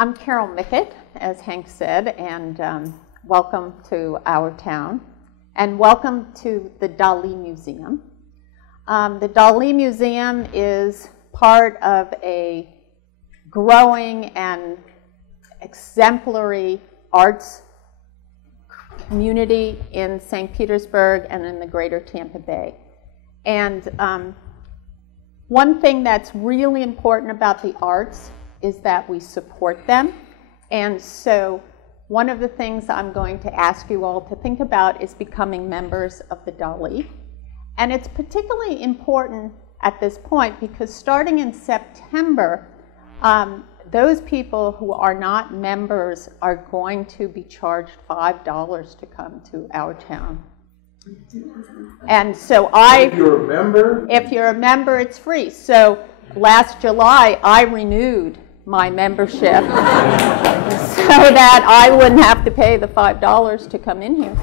I'm Carol Mickett, as Hank said, and welcome to our town, and welcome to the Dali Museum. The Dali Museum is part of a growing and exemplary arts community in St. Petersburg and in the greater Tampa Bay. And one thing that's really important about the arts is that we support them. And so one of the things I'm going to ask you all to think about is becoming members of the Dali. And it's particularly important at this point because starting in September, those people who are not members are going to be charged $5 to come to our town. And so if you're a member? If you're a member, it's free. So last July, I renewed my membership so that I wouldn't have to pay the $5 to come in here.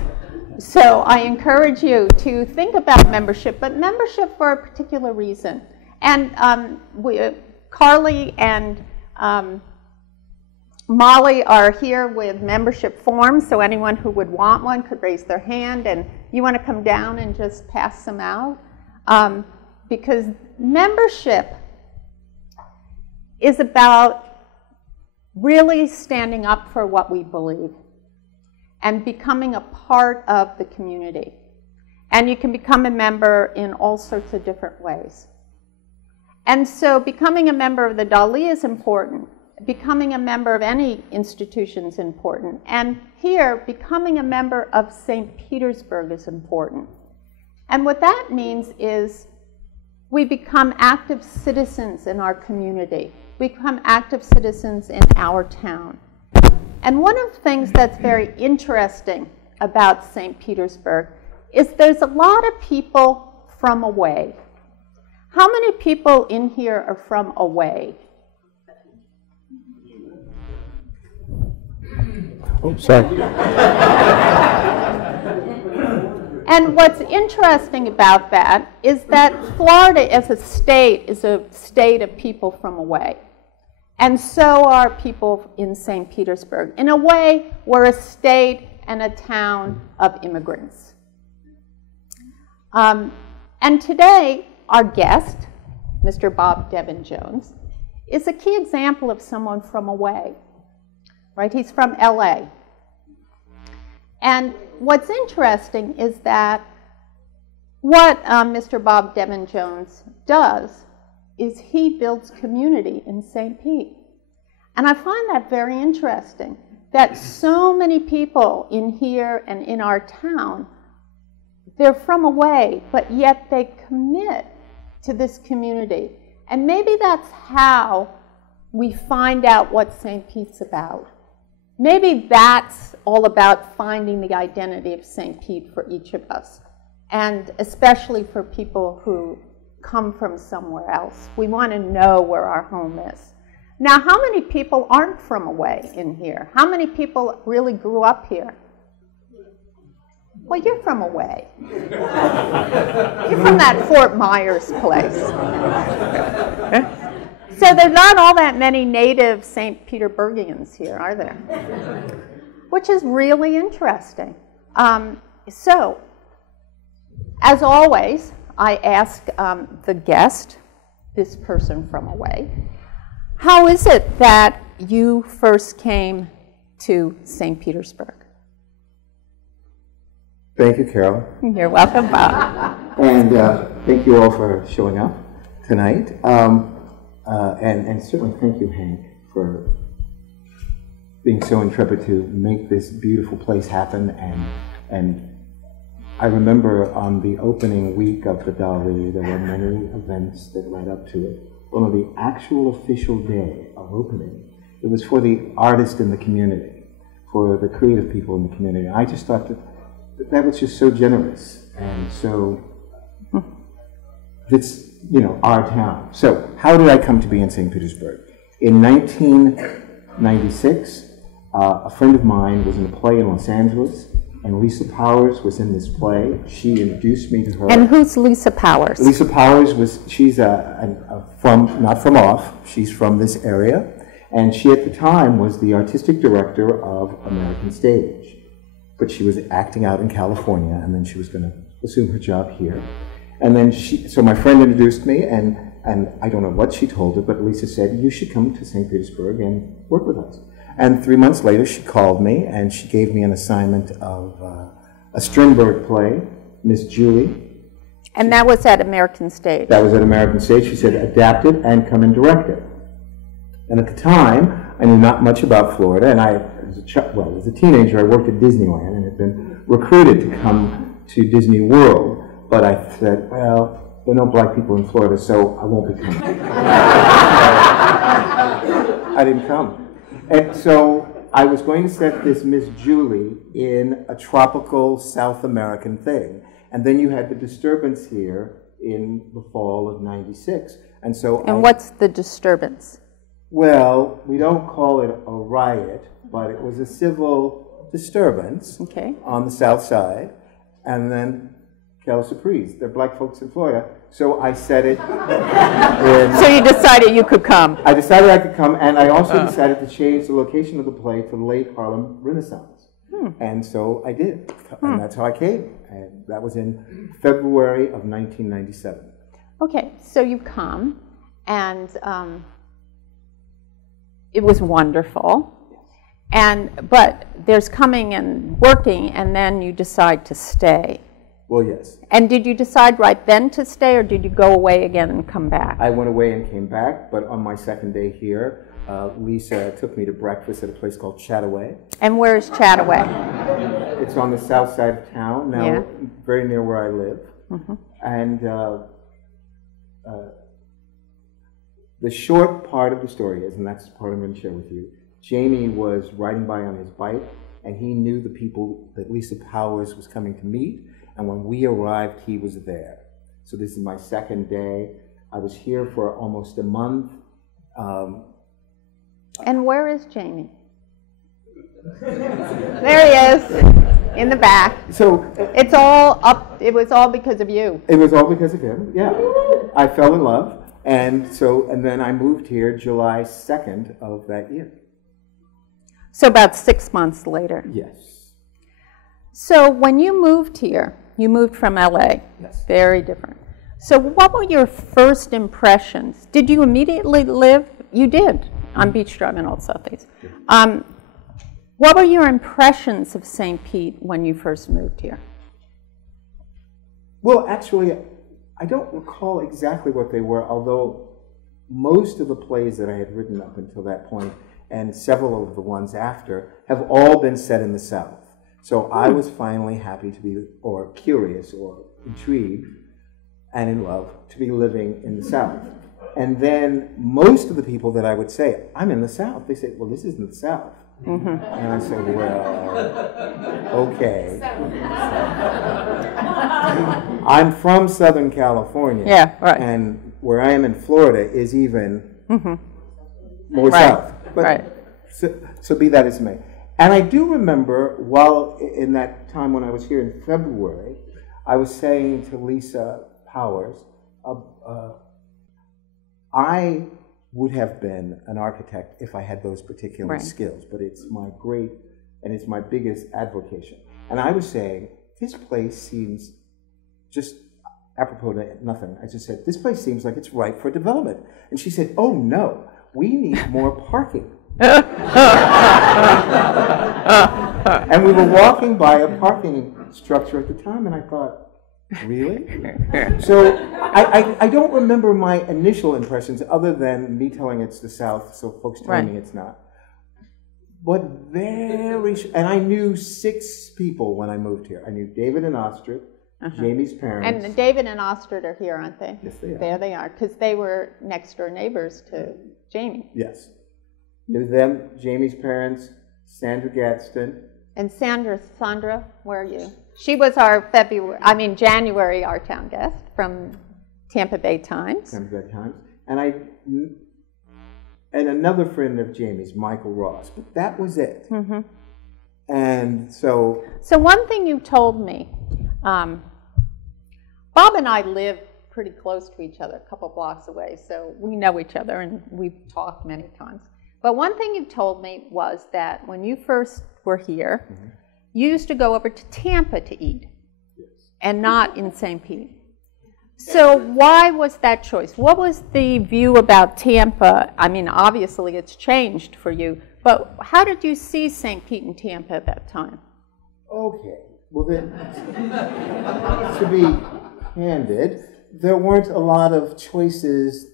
So I encourage you to think about membership, but membership for a particular reason. And Carly and Molly are here with membership forms, so anyone who would want one could raise their hand, and you want to come down and just pass them out. Because membership is about really standing up for what we believe and becoming a part of the community. And you can become a member in all sorts of different ways. And so becoming a member of the Dali is important. Becoming a member of any institution is important. And here, becoming a member of St. Petersburg is important. And what that means is we become active citizens in our community. We become active citizens in our town. And one of the things that's very interesting about St. Petersburg is there's a lot of people from away. How many people in here are from away? Oh, sorry. And what's interesting about that is that Florida as a state is a state of people from away. And so are people in St. Petersburg. In a way, we're a state and a town of immigrants. And today, our guest, Mr. Devin Jones, is a key example of someone from away. Right? He's from LA. And what's interesting is that what Mr. Devin Jones does is he builds community in St. Pete. And I find that very interesting, that so many people in here and in our town, they're from away, but yet they commit to this community. And maybe that's how we find out what St. Pete's about. Maybe that's all about finding the identity of St. Pete for each of us, and especially for people who come from somewhere else. We want to know where our home is. Now, how many people aren't from away in here? How many people really grew up here? Well, you're from away. You're from that Fort Myers place. So there's not all that many native St. Petersburgians here, are there? Which is really interesting. So, as always, I ask the guest, this person from away, how is it that you first came to St. Petersburg? Thank you, Carol. You're welcome, Bob. And thank you all for showing up tonight. And certainly thank you, Hank, for being so intrepid to make this beautiful place happen. And I remember on the opening week of the Dali, there were many events that led up to it. On the actual official day of opening, it was for the artists in the community, for the creative people in the community. I just thought that was just so generous, and so it's, you know, our town. So how did I come to be in St. Petersburg? In 1996, a friend of mine was in a play in Los Angeles, and Lisa Powers was in this play. She introduced me to her. And who's Lisa Powers? Lisa Powers she's not from off, she's from this area. And she, at the time, was the artistic director of American Stage. But she was acting out in California, and then she was going to assume her job here. And then so my friend introduced me, and I don't know what she told her, but Lisa said, you should come to St. Petersburg and work with us. And 3 months later, she called me, and she gave me an assignment of a Strindberg play, Miss Julie. And that was at American Stage? That was at American Stage. She said, adapt it and come and direct it. And at the time, I knew not much about Florida, and as a teenager, I worked at Disneyland and had been recruited to come to Disney World. But I said, well, there are no black people in Florida, so I won't be coming. I didn't come. And so I was going to set this Miss Julie in a tropical South American thing. And then you had the disturbance here in the fall of '96. And so what's the disturbance? Well, we don't call it a riot, but it was a civil disturbance on the South Side. And then Quelle surprise, they're black folks in Florida. So I said it. So you decided you could come. I decided I could come, and I also decided to change the location of the play to the late Harlem Renaissance. And so I did, and that's how I came. And that was in February of 1997. Okay, so you come, and it was wonderful. But there's coming and working, and then you decide to stay. Well, yes. And did you decide right then to stay, or did you go away again and come back? I went away and came back, but on my second day here, Lisa took me to breakfast at a place called Chataway. And where is Chataway? It's on the south side of town, now very near where I live. And the short part of the story is, and that's the part I'm going to share with you, Jamie was riding by on his bike, and he knew the people that Lisa Powers was coming to meet, and when we arrived, he was there. So this is my second day. I was here for almost a month. And where is Jamie? There he is, in the back. So it's all up. It was all because of you. It was all because of him. Yeah, I fell in love, and then I moved here July 2nd of that year. So about 6 months later. Yes. So when you moved here, you moved from LA. Yes. Very different. So what were your first impressions? Did you immediately live? You did. On Beach Drive and Old Southeast. What were your impressions of St. Pete when you first moved here? Well, actually, I don't recall exactly what they were, although most of the plays that I had written up until that point, and several of the ones after, have all been set in the South. So I was finally happy to be, or curious, or intrigued, and in love, to be living in the South. And then most of the people that I would say, I'm in the South, they say, well, this isn't the South. And I said, well, okay. I'm from Southern California. Yeah, right. And where I am in Florida is even more south. But so be that as it may. And I do remember, while in that time when I was here in February, I was saying to Lisa Powers, I would have been an architect if I had those particular skills, but it's my great, and it's my biggest avocation. And I was saying, this place seems, just apropos to nothing, I just said, this place seems like it's ripe for development. And she said, oh no, we need more parking. And we were walking by a parking structure at the time, and I thought, really? So I don't remember my initial impressions other than me telling it's the South, so folks telling me it's not. But and I knew 6 people when I moved here. I knew David and Ostrid, Jamie's parents. And David and Ostrid are here, aren't they? Yes, they are. There they are, because they were next door neighbors to Jamie. Yes. It was them, Jamie's parents, Sandra Gadsden. And Sandra, where are you? She was our January Our Town guest from Tampa Bay Times. Tampa Bay Times. And another friend of Jamie's, Michael Ross. But that was it. And so... So one thing you told me, Bob and I live pretty close to each other, a couple blocks away, so we know each other and we've talked many times. But one thing you told me was that when you first were here, you used to go over to Tampa to eat, and not in St. Pete. So why was that choice? What was the view about Tampa? I mean, obviously it's changed for you, but how did you see St. Pete and Tampa at that time? Okay, well then, to be candid, there weren't a lot of choices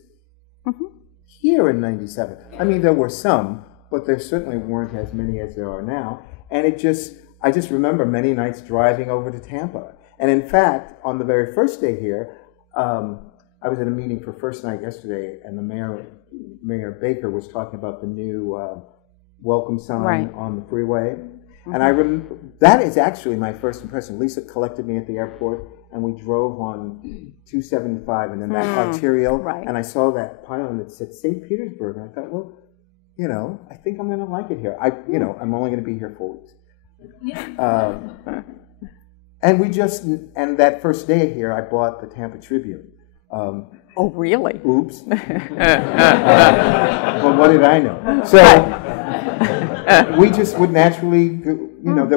here in '97. I mean, there were some, but there certainly weren't as many as there are now. And I just remember many nights driving over to Tampa. And in fact, on the very first day here, I was at a meeting for first night yesterday, and the Mayor Baker was talking about the new welcome sign on the freeway. And I remember, that is actually my first impression. Lisa collected me at the airport, and we drove on 275 and then that arterial, and I saw that pylon that said St. Petersburg, and I thought, well, you know, I think I'm going to like it here. You know, I'm only going to be here 4 weeks. And that first day here, I bought the Tampa Tribune. Oh, really? Oops. Well, what did I know? So we just would naturally, you know,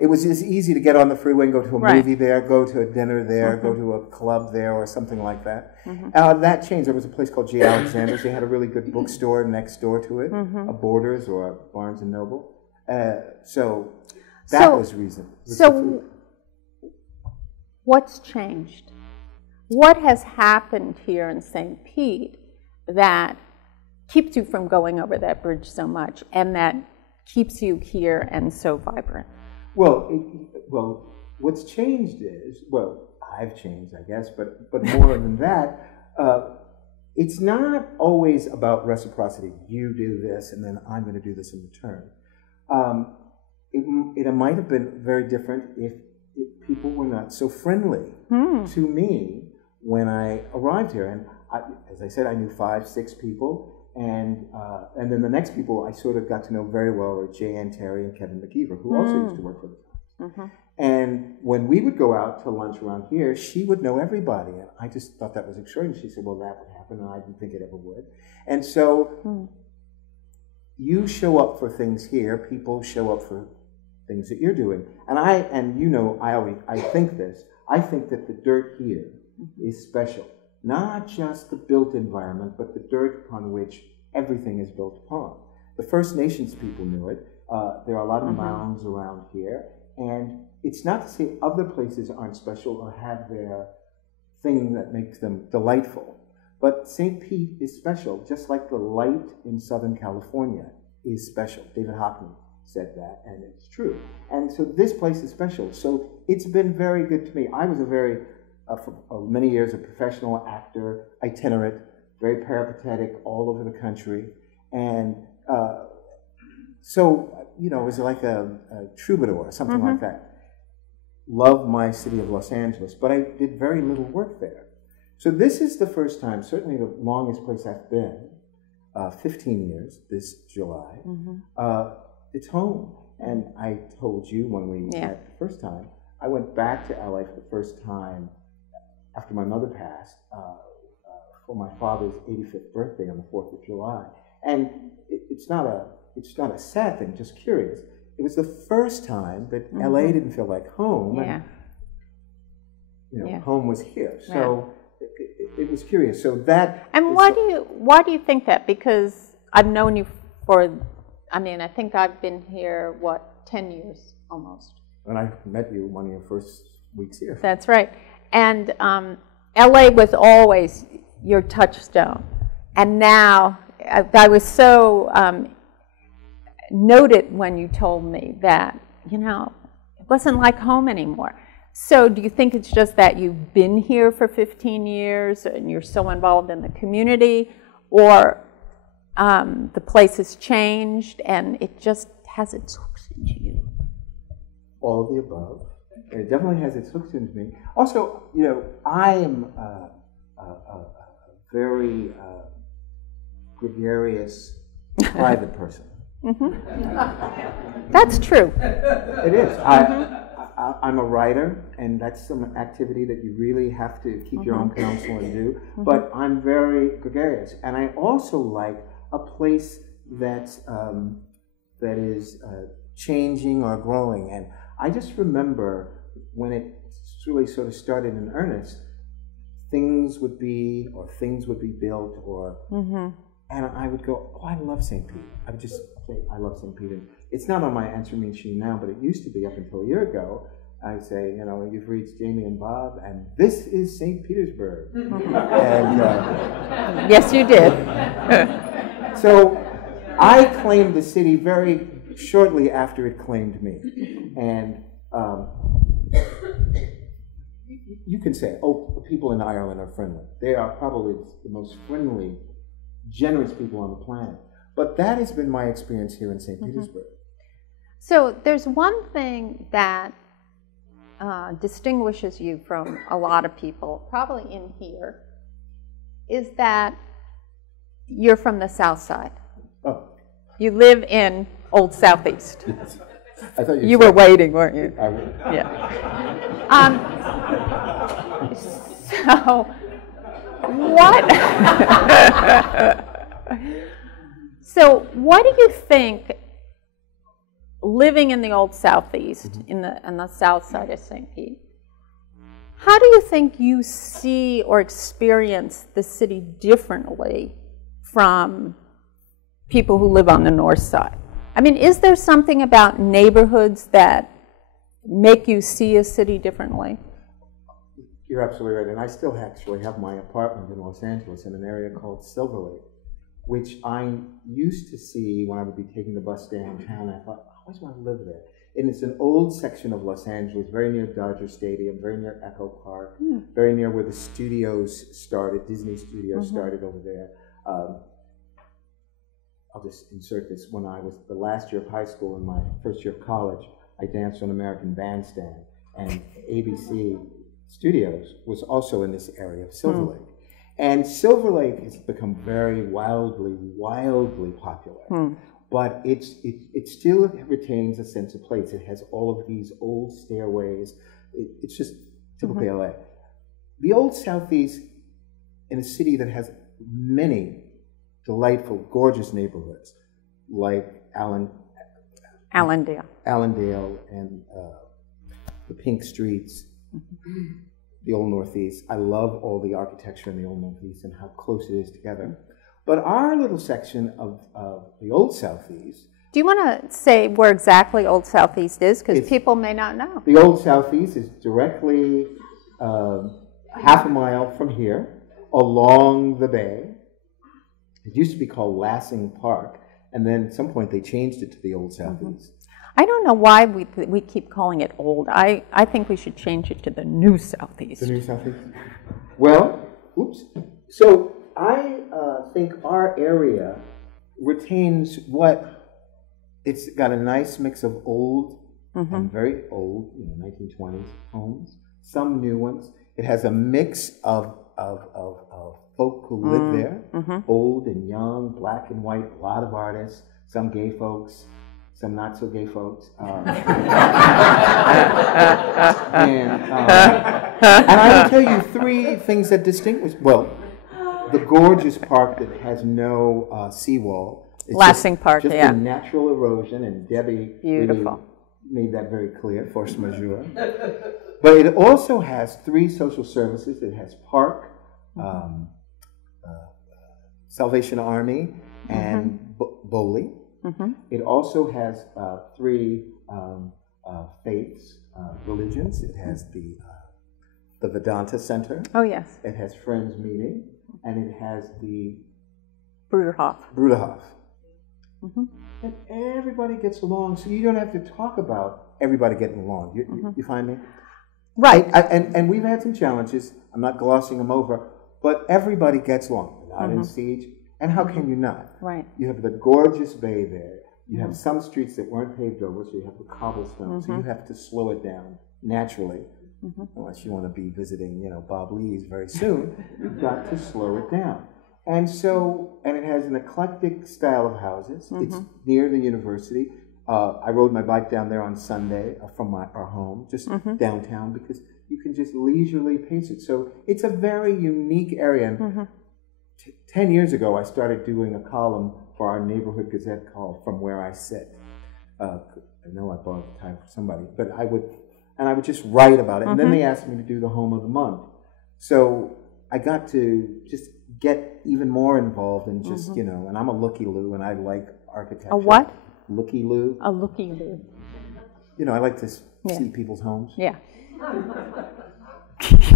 it was as easy to get on the freeway and go to a movie there, go to a dinner there, go to a club there, or something like that. That changed. There was a place called J. Alexander's. They had a really good bookstore next door to it, a Borders or a Barnes & Noble. So that was reason. So what's changed? What has happened here in St. Pete that keeps you from going over that bridge so much, and that keeps you here and so vibrant? Well, what's changed is, well, I've changed, I guess, but more than that, it's not always about reciprocity. You do this, and then I'm going to do this in return. It might have been very different if people were not so friendly to me when I arrived here. And as I said, I knew 5, 6 people. And then the next people I sort of got to know very well were J.N. Terry and Kevin McKeever, who also used to work for the Times. And when we would go out to lunch around here, she would know everybody. And I just thought that was extraordinary. She said, well, that would happen, and I didn't think it ever would. And so you show up for things here, people show up for things that you're doing. And you know, I think this. I think that the dirt here is special. Not just the built environment, but the dirt upon which everything is built upon. The First Nations people knew it. There are a lot of mounds around here. And it's not to say other places aren't special or have their thing that makes them delightful. But St. Pete is special, just like the light in Southern California is special. David Hockney said that, and it's true. And so this place is special. So it's been very good to me. I was for many years, a professional actor, itinerant, very peripatetic, all over the country. And so, you know, it was like a troubadour or something like that. Loved my city of Los Angeles, but I did very little work there. So this is the first time, certainly the longest place I've been, 15 years this July. It's home. And I told you when we met the first time, I went back to LA for the first time after my mother passed for my father's 85th birthday on the 4th of July. And it's not a sad thing, just curious. It was the first time that LA didn't feel like home. And, you know, home was here. So it was curious. So that. And why do you think that? Because I've known you for, I mean, I think I've been here, 10 years almost. And I met you one of your first weeks here. That's right. And LA was always your touchstone. And now, I was so noted when you told me that, you know, it wasn't like home anymore. So do you think it's just that you've been here for 15 years and you're so involved in the community, or the place has changed and it just has its hooks into you? All of the above. It definitely has its hooks into me. Also, you know, I am a very gregarious, private person. That's true. It is. I'm a writer, and that's some activity that you really have to keep your own counsel and do. But I'm very gregarious, and I also like a place that is changing or growing. And I just remember when it really sort of started in earnest, things would be built, or and I would go, oh, I love St. Pete. I would just say, I love St. Pete. And it's not on my answer machine now, but it used to be up until a year ago. I would say, you know, you've reached Jamie and Bob, and this is St. Petersburg. And, yes, you did. So I claimed the city very shortly after it claimed me. And you can say, oh, the people in Ireland are friendly. They are probably the most friendly, generous people on the planet. But that has been my experience here in St. Petersburg. So there's one thing that distinguishes you from a lot of people, probably in here, is that you're from the South Side. Oh. You live in Old Southeast. Yes. I thought you were waiting, weren't you? I was. Yeah. So, what? So, what do you think, living in the Old Southeast, in the South Side of St. Pete, how do you think you see or experience the city differently from people who live on the North Side? I mean, is there something about neighborhoods that make you see a city differently? You're absolutely right. And I still actually have my apartment in Los Angeles in an area called Silver Lake, which I used to see when I would be taking the bus downtown. I thought, I always want to live there. And it's an old section of Los Angeles, very near Dodger Stadium, very near Echo Park, very near where the studios started, Disney Studios started over there. I'll just insert this. When I was the last year of high school and my first year of college, I danced on American Bandstand, and ABC Studios was also in this area of Silver Lake. And Silver Lake has become very wildly popular. But it still retains a sense of place. It has all of these old stairways. It's just typically LA. The Old Southeast, in a city that has many delightful, gorgeous neighborhoods, like Allendale and the Pink Streets, the Old Northeast. I love all the architecture in the Old Northeast and how close it is together. But our little section of the Old Southeast... Do you want to say where exactly Old Southeast is? Because people may not know. The Old Southeast is directly half a mile from here, along the bay. It used to be called Lassing Park, and then at some point they changed it to the Old Southeast. I don't know why we keep calling it old. I think we should change it to the New Southeast. The New Southeast? Well, oops. So I think our area retains it's got a nice mix of old and very old, 1920s homes, some new ones. It has a mix of folk who live there, old and young, black and white, a lot of artists, some gay folks, some not so gay folks. And I will tell you three things that distinguish, the gorgeous park that has no seawall. Lassing Park, just the natural erosion, and Debbie really made that very clear, force majeure. But it also has three social services. It has park, Salvation Army, and Bowley. It also has three faiths, religions. It has the Vedanta Center. Oh, yes. It has Friends Meeting, and it has the Bruderhof. And everybody gets along, so you don't have to talk about everybody getting along. You find me? Right. And we've had some challenges. I'm not glossing them over, but everybody gets along. We're not in siege. And how can you not? Right. You have the gorgeous bay there. You have some streets that weren't paved over, so you have the cobblestone. So you have to slow it down naturally. Unless you want to be visiting, Bob Lee's very soon, you've got to slow it down. And it has an eclectic style of houses. It's near the university. I rode my bike down there on Sunday from our home, just downtown, because you can just leisurely pace it. So it's a very unique area. And 10 years ago, I started doing a column for our neighborhood gazette called From Where I Sit. I know I borrowed the time for somebody, but I would just write about it. And then they asked me to do the Home of the Month. So I got to just get even more involved in just, you know, and I'm a looky-loo, and I like architecture. A what? Looky-loo. A looky-loo. You know, I like to see people's homes. Yeah.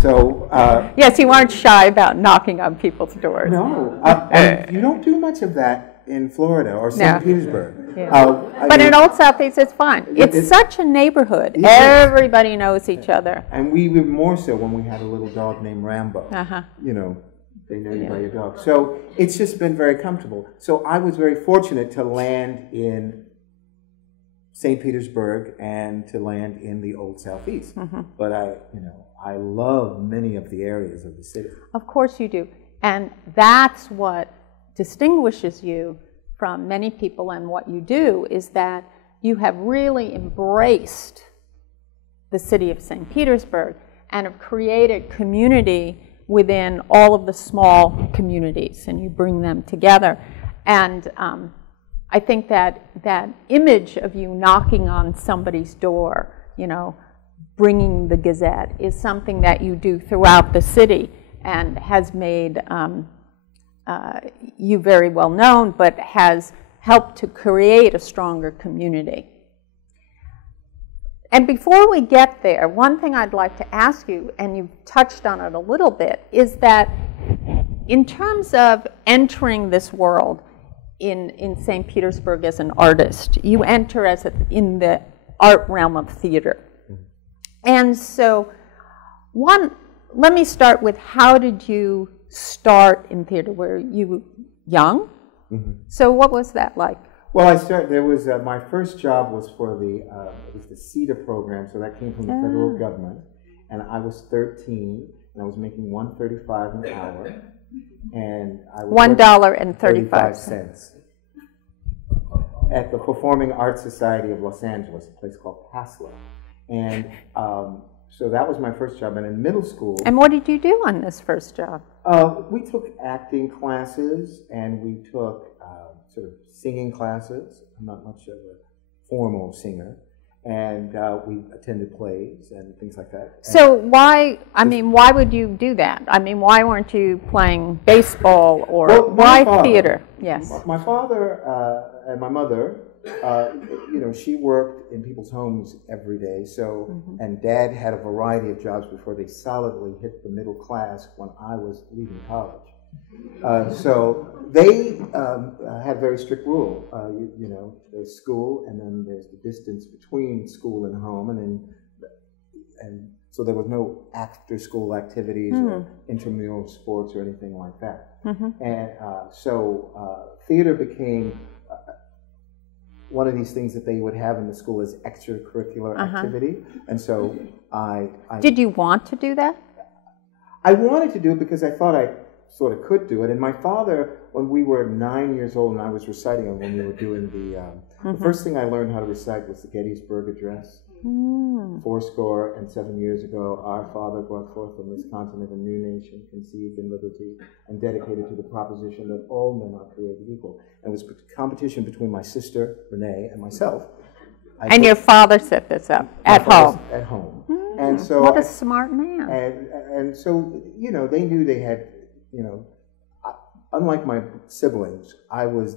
So yes, you weren't shy about knocking on people's doors. No, and you don't do much of that in Florida or St. Petersburg. Yeah. But in Old Southeast, it's fun. It's such a neighborhood. Yeah. Everybody knows each other. And we were more so when we had a little dog named Rambo. You know, they know you by your dog. So it's just been very comfortable. So I was very fortunate to land in St. Petersburg and to land in the Old Southeast. But I love many of the areas of the city. Of course you do. And that's what distinguishes you from many people, and what you do is that you have really embraced the city of St. Petersburg and have created community within all of the small communities, and you bring them together. And I think that image of you knocking on somebody's door, you know, bringing the Gazette, is something that you do throughout the city and has made you very well known, but has helped to create a stronger community. And before we get there, one thing I'd like to ask you, and you've touched on it a little bit, is that in terms of entering this world in St. Petersburg as an artist, you enter in the art realm of theater. And so, let me start with, how did you start in theater? Were you young? So what was that like? Well, my first job was for it was the CETA program, so that came from the federal government, and I was 13, and I was making $1.35 an hour, and I was $1.35 at the Performing Arts Society of Los Angeles, a place called PASLA. And so that was my first job. And in middle school... And what did you do on this first job? We took acting classes, and we took sort of singing classes. I'm not much of a formal singer. And we attended plays and things like that. So why would you do that? I mean, why weren't you playing baseball, or why theater? Yes. My father and my mother, she worked in people's homes every day. So, and Dad had a variety of jobs before they solidly hit the middle class when I was leaving college. So they had a very strict rule. There's school, and then there's the distance between school and home, and so there was no after-school activities or intramural sports or anything like that. And so theater became one of these things that they would have in the school as extracurricular activity. And so I... Did you want to do that? I wanted to do it because I thought I sort of could do it. And my father, when we were 9 years old and I was reciting it, when we were doing the first thing I learned how to recite was the Gettysburg Address. 87 years ago, our Father brought forth from this continent a new nation, conceived in liberty and dedicated to the proposition that all men are created equal. And it was a competition between my sister, Renee, and myself. And your father set this up at home? At home. And so what a smart man. And so, they knew they had, unlike my siblings, I was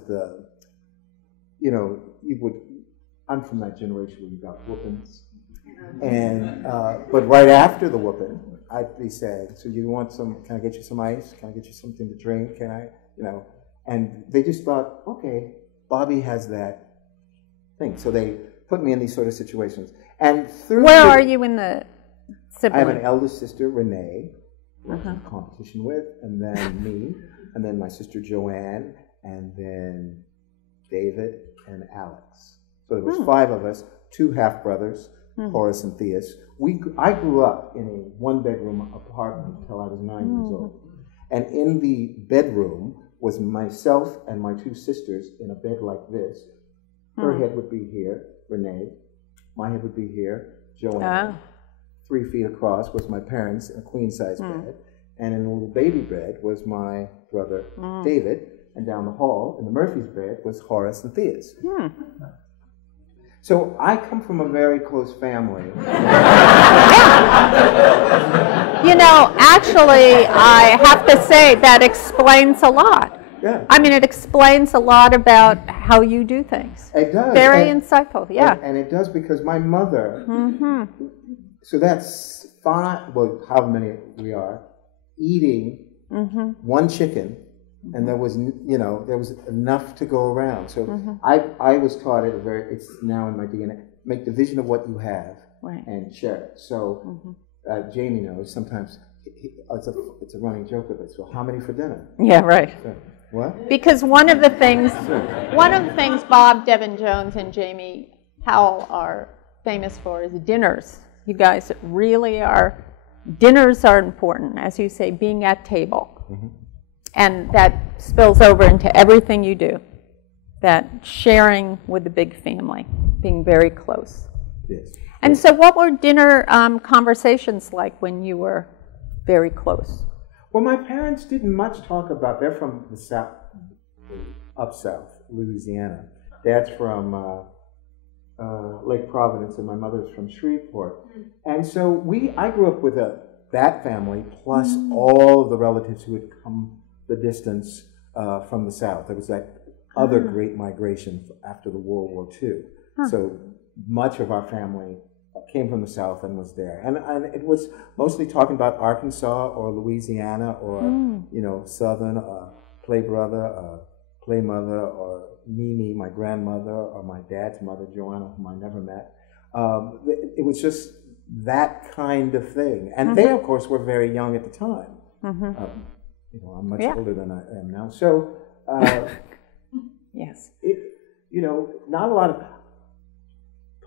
I'm from that generation where you got whoopings. And, but right after the whooping, I'd be saying, so you want can I get you some ice? Can I get you something to drink? Can I, and they just thought, okay, Bobby has that thing. So they put me in these sort of situations. And where are you in the sibling? I have an eldest sister, Renee, who I was in competition with, and then me, and then my sister Joanne, and then David and Alex. So there was 5 of us, 2 half-brothers, Horace and Theus. I grew up in a one-bedroom apartment until I was 9 years old. And in the bedroom was myself and my 2 sisters in a bed like this. Her head would be here, Renee. My head would be here, Joanne. 3 feet across was my parents in a queen-size bed. and in the little baby bed was my brother David, and down the hall in the Murphy's bed was Horace and Theus. So I come from a very close family. You know, actually, I have to say that explains a lot. Yeah. I mean, it explains a lot about how you do things. It does. Very insightful, yeah. And it does because my mother, so that's 5, well, how many we are, eating one chicken, and there was, you know, there was enough to go around. So I was taught it it's now in my DNA, make division of what you have and share it. So Jamie knows sometimes it's a running joke of it. So how many for dinner? Yeah, right. So, what? Because one of the things Bob, Devin Jones, and Jamie Howell are famous for is dinners. You guys really are. Dinners are important, as you say, being at table. And that spills over into everything you do. That sharing with the big family, being very close. Yes. And so what were dinner conversations like when you were very close? Well, my parents didn't much talk about, they're from the south, up south, Louisiana. Dad's from Lake Providence, and my mother's from Shreveport. And so I grew up with that family, plus all of the relatives who had come the distance from the south. There was that other great migration after the World War II. So much of our family came from the south and was there. And it was mostly talking about Arkansas or Louisiana or, you know, Southern, play brother, play mother, or Mimi, my grandmother, or my dad's mother, Joanna, whom I never met. It was just that kind of thing. And they, of course, were very young at the time. You know, I'm much older than I am now. So, yes. You know, not a lot of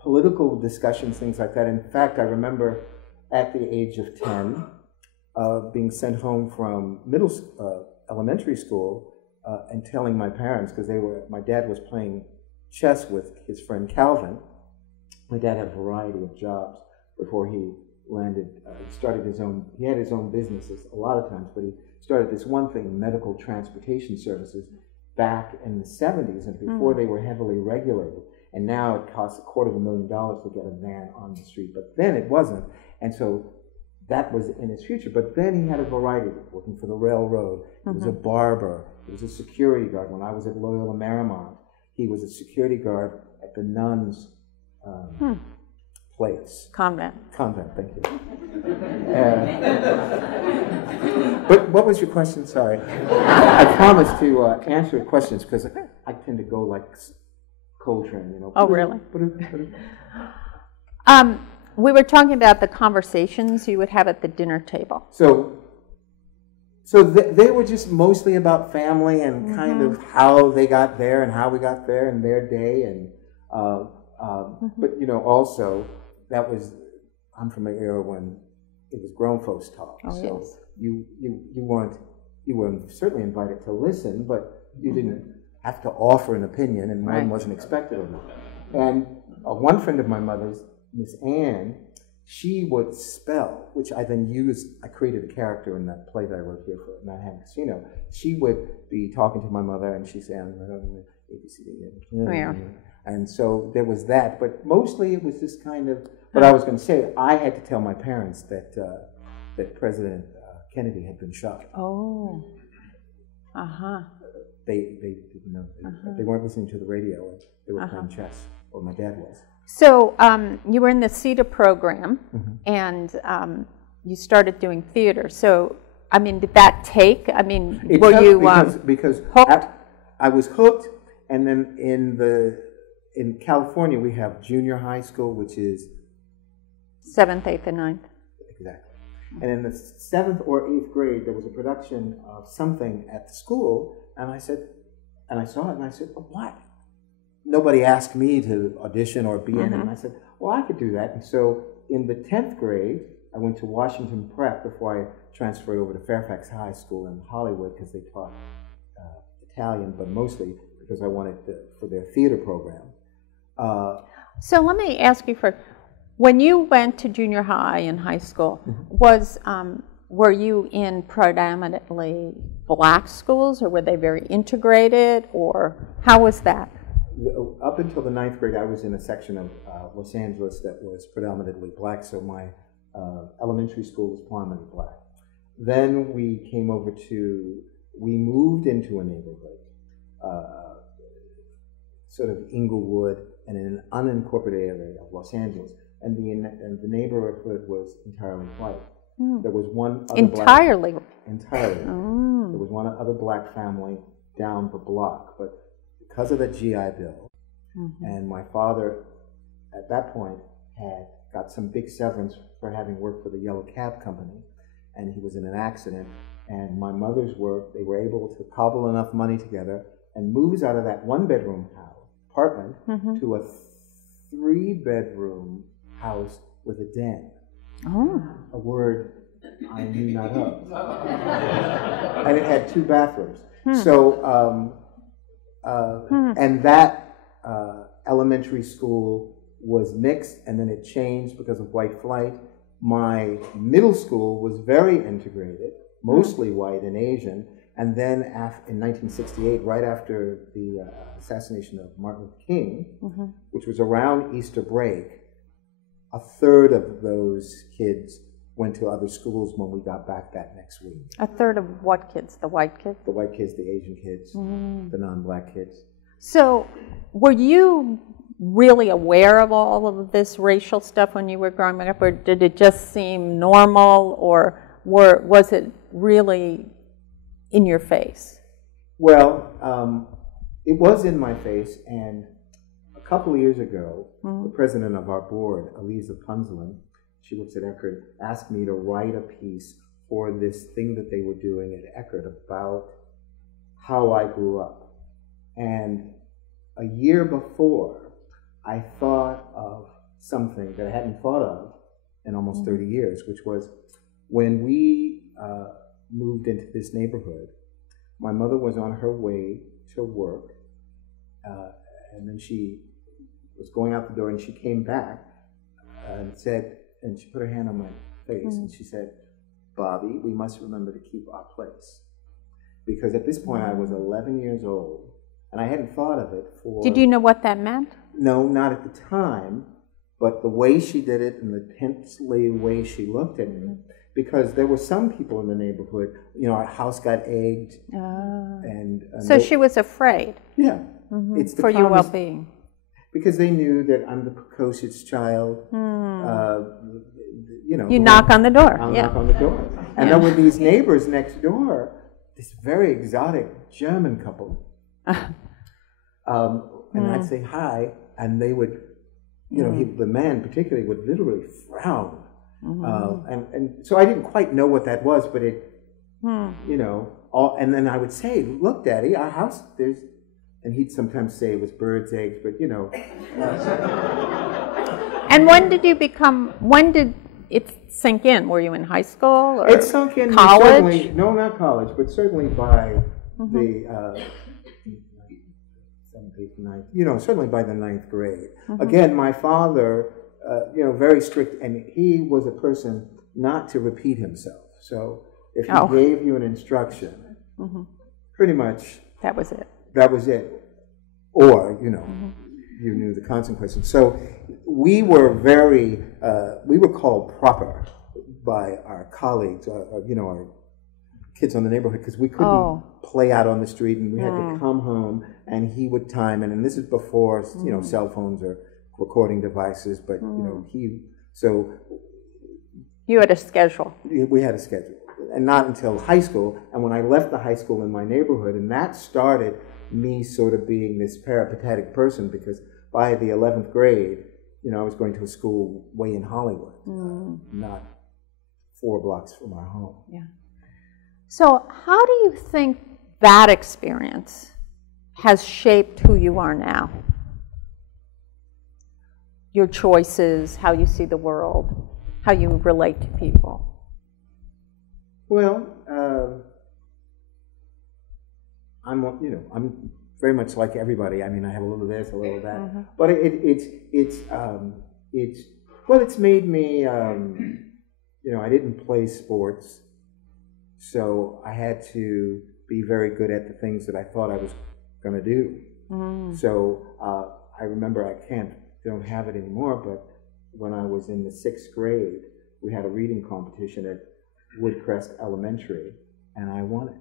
political discussions, things like that. In fact, I remember at the age of 10 being sent home from elementary school and telling my parents, because my dad was playing chess with his friend Calvin. My dad had a variety of jobs before he landed, he had his own businesses a lot of times, but he started this one thing, medical transportation services, back in the 70s, and before they were heavily regulated. And now it costs $250,000 to get a van on the street, but then it wasn't. And so that was in his future. But then he had a variety, working for the railroad. He was a barber. He was a security guard. When I was at Loyola Marymount, he was a security guard at the nuns' place. Convent, thank you. But what was your question? Sorry. I promised to answer questions because I tend to go like Coltrane, you know. Oh, really? We were talking about the conversations you would have at the dinner table. So they were just mostly about family and kind of how they got there and how we got there in their day, and but you know, also I'm from an era when it was grown folks talk. Oh, so yes. you weren't certainly invited to listen, but you didn't have to offer an opinion, and mine wasn't expected of me. And one friend of my mother's, Miss Ann, she would spell, which I then used. I created a character in that play that I wrote here for Manhattan Casino. She would be talking to my mother, and she'd say, and so there was that. But mostly it was just kind of. But I was going to say, I had to tell my parents that that President Kennedy had been shot. Oh. They didn't know. They weren't listening to the radio. They were playing chess, or my dad was. So you were in the CETA program, and you started doing theater. So, I mean, did that take? I mean, were you because hooked? I was hooked, and then in California we have junior high school, which is 7th, 8th, and 9th. Exactly. And in the 7th or 8th grade, there was a production of something at the school, and I saw it, and I said, oh, what? Nobody asked me to audition or be in it, and I said, well, I could do that. And so in the 10th grade, I went to Washington Prep before I transferred over to Fairfax High School in Hollywood, because they taught Italian, but mostly because I wanted for their theater program. So let me ask you when you went to junior high and high school, was were you in predominantly black schools, or were they very integrated, or how was that? Up until the 9th grade, I was in a section of Los Angeles that was predominantly black, so my elementary school was predominantly black. Then we moved into a neighborhood, sort of Inglewood, and in an unincorporated area of Los Angeles, and the neighborhood was entirely white. There was one other entirely. Entirely. There was one other black family down the block, but because of the GI Bill, and my father at that point had got some big severance for having worked for the Yellow Cab Company, and he was in an accident, and my mother's work, they were able to cobble enough money together and moves out of that one-bedroom apartment to a 3-bedroom house with a den. A word I knew not of. And it had 2 bathrooms. So, and that elementary school was mixed, and then it changed because of white flight. My middle school was very integrated, mostly white and Asian. And then in 1968, right after the assassination of Martin Luther King, which was around Easter break, a third of those kids went to other schools when we got back that next week. A third of what kids? The white kids? The white kids, the Asian kids, the non-black kids. So were you really aware of all of this racial stuff when you were growing up, or did it just seem normal, or was it really in your face? Well, it was in my face, and a couple of years ago, the president of our board, Eliza Punzlin, she works at Eckerd, asked me to write a piece for this thing that they were doing at Eckerd about how I grew up. And a year before, I thought of something that I hadn't thought of in almost 30 years, which was when we moved into this neighborhood, my mother was on her way to work, and then she was going out the door, and she came back and said, and she put her hand on my face, and she said, "Bobby, we must remember to keep our place." Because at this point I was 11 years old, and I hadn't thought of it for... Did you know what that meant? No, not at the time, but the way she did it and the tensely way she looked at me, because there were some people in the neighborhood, you know, our house got egged. And so she was afraid. Yeah. It's the for your well-being. Because they knew that I'm the precocious child. You know, you knock on the door. I'll knock on the door. And there were these neighbors next door, this very exotic German couple. And I'd say hi, and they would, you know, the man particularly would literally frown. And so I didn't quite know what that was, but it, you know, and then I would say, "Look, Daddy, our house, there's," and he'd sometimes say it was birds' eggs, but you know. And when did it sink in? Were you in high school or it sunk in college? Certainly, no, not college, but certainly by the 7th, 8th, 9th, you know, certainly by the 9th grade. Again, my father, you know, very strict, and he was a person not to repeat himself. So if he gave you an instruction, pretty much that was it. That was it. Or, you know, you knew the consequences. So we were we were called proper by our colleagues, you know, our kids on the neighborhood, because we couldn't play out on the street, and we had to come home, and he would time it. And this is before, you know, cell phones or recording devices, but, you know, so... You had a schedule. We had a schedule. And not until high school, and when I left the high school in my neighborhood, and that started me sort of being this peripatetic person, because by the 11th grade, you know, I was going to a school way in Hollywood, not 4 blocks from our home. Yeah. So how do you think that experience has shaped who you are now? Your choices, how you see the world, how you relate to people? Well, I'm very much like everybody. I mean, I have a little of this, a little of that, but it's made me, you know, I didn't play sports. So I had to be very good at the things that I thought I was going to do. So I remember, don't have it anymore, but when I was in the 6th grade, we had a reading competition at Woodcrest Elementary, and I won it.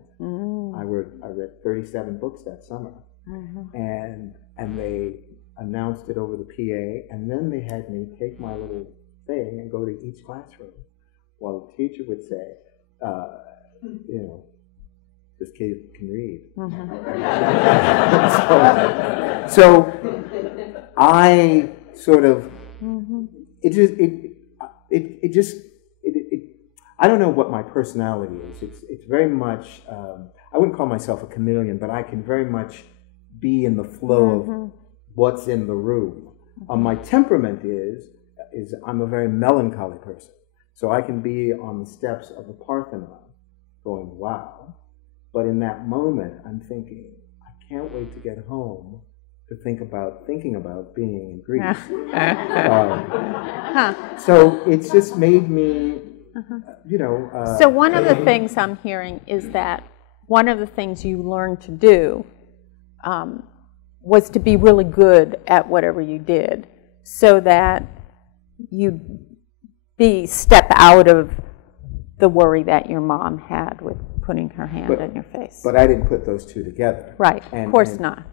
I read 37 books that summer, and they announced it over the PA, and then they had me take my little thing and go to each classroom, while the teacher would say, you know, this kid can read. So I sort of, I don't know what my personality is. It's very much, I wouldn't call myself a chameleon, but I can very much be in the flow of what's in the room. My temperament is I'm a very melancholy person. So I can be on the steps of the Parthenon going, wow. But in that moment, I'm thinking, I can't wait to get home to thinking about being in Greece. So it's just made me, you know. So one of the things I'm hearing is that one of the things you learned to do was to be really good at whatever you did, so that you'd step out of the worry that your mom had with putting her hand on your face. But I didn't put those two together. Right, of course not.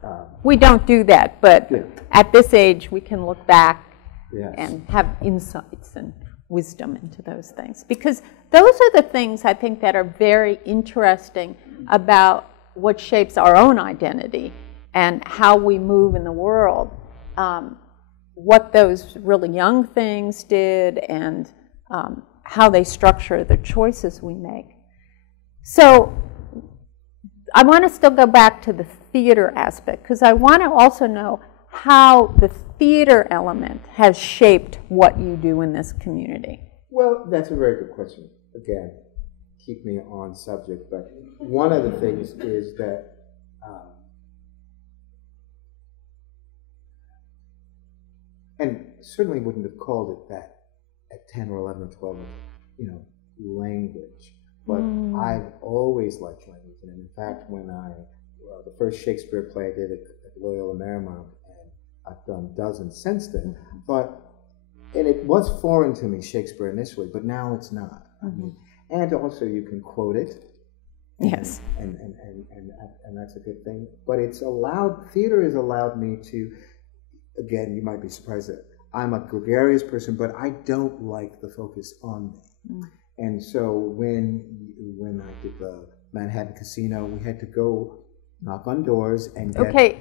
We don't do that, but at this age we can look back and have insights and wisdom into those things. Because those are the things I think that are very interesting about what shapes our own identity and how we move in the world. What those really young things did and how they structure the choices we make. So I want to still go back to the theater aspect, because I want to also know how the theater element has shaped what you do in this community. Well, that's a very good question. Again, keep me on subject, but one of the things is that and certainly wouldn't have called it that at 10 or 11 or 12, you know, language. But I've always liked language. And in fact, when the first Shakespeare play I did at Loyola Marymount, and I've done dozens since then, and it was foreign to me, Shakespeare initially, but now it's not. I mean, and also you can quote it. Yes. And that's a good thing. But theater has allowed me to, again, you might be surprised that I'm a gregarious person, but I don't like the focus on me. And so when I did the Manhattan Casino, we had to go knock on doors and get... Okay,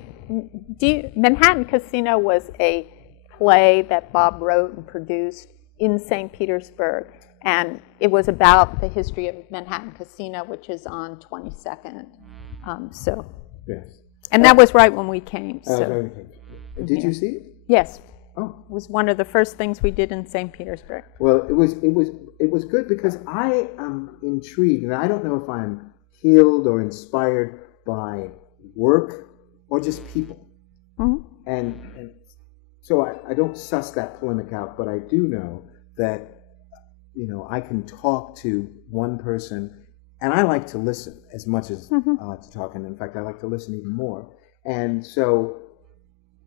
Manhattan Casino was a play that Bob wrote and produced in St. Petersburg, and it was about the history of Manhattan Casino, which is on 22nd. Yes. And that was right when we came. So. Did you see it? Yes. Oh. It was one of the first things we did in St. Petersburg. Well, it was good because I am intrigued, and I don't know if I'm healed or inspired by work or just people. And so I don't suss that polemic out, but I do know that, you know, I can talk to one person, and I like to listen as much as I like to talk, and in fact I like to listen even more. And so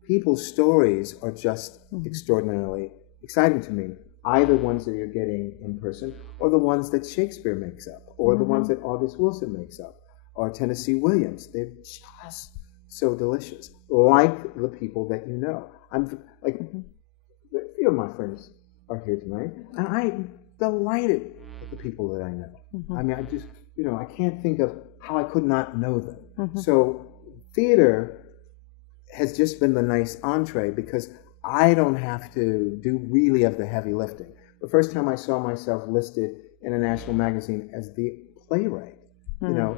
people's stories are just extraordinarily exciting to me, either ones that you're getting in person or the ones that Shakespeare makes up, or the ones that August Wilson makes up, or Tennessee Williams. They're just so delicious, like the people that you know. I'm like, a few of my friends are here tonight, and I'm delighted with the people that I know. I mean, I just, you know, I can't think of how I could not know them. So theater has just been the nice entree because I don't have to do really of the heavy lifting. The first time I saw myself listed in a national magazine as the playwright, you know,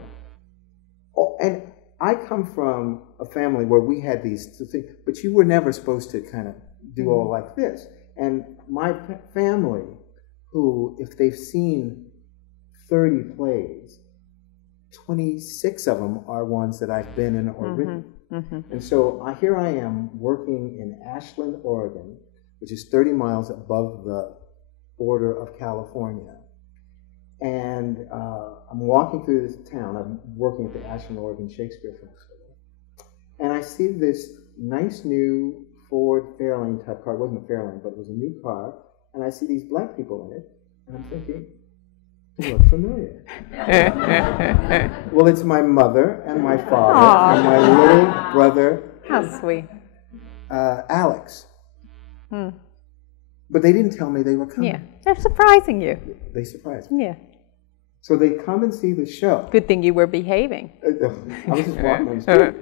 and I come from a family where we had these things, but you were never supposed to kind of do all like this. And my family, who, if they've seen 30 plays, 26 of them are ones that I've been in or written. And so here I am working in Ashland, Oregon, which is 30 miles above the border of California. And I'm walking through this town. I'm working at the Ashland, Oregon Shakespeare Festival. And I see this nice new Ford Fairlane type car. It wasn't a Fairlane, but it was a new car. And I see these black people in it. And I'm thinking, they look familiar. Well, it's my mother and my father and my little brother. How sweet. Alex. But they didn't tell me they were coming. Yeah, they're surprising you. They surprised me. Yeah. So they come and see the show. Good thing you were behaving. I was just walking on the street.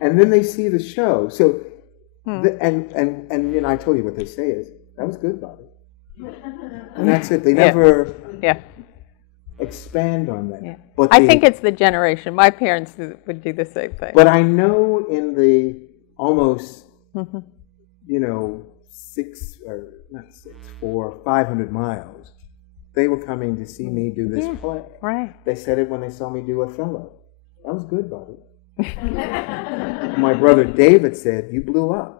And then they see the show. So, and you know, I told you what they say is, that was good, Bobby. And that's it. They never expand on that. Yeah. But I think it's the generation. My parents would do the same thing. But I know in the almost, you know, 500 miles, they were coming to see me do this play. Right. They said it when they saw me do Othello. That was good, Bobby. My brother David said, you blew up.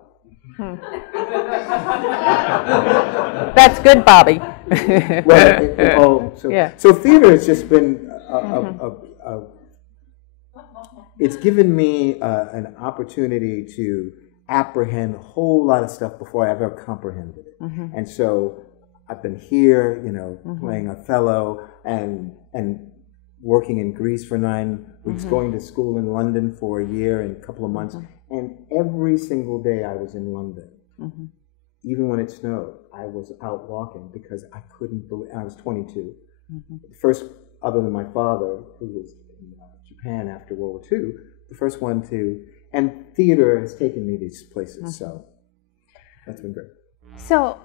That's good, Bobby. So theater has just been it's given me an opportunity to apprehend a whole lot of stuff before I ever comprehended it. And so I've been here, you know, playing Othello and working in Greece for 9 weeks, going to school in London for a year and a couple of months. And every single day I was in London. Even when it snowed, I was out walking because I couldn't believe, I was 22. The first, other than my father, who was in Japan after World War II, the first one to, and theater has taken me these places, so that's been great. So,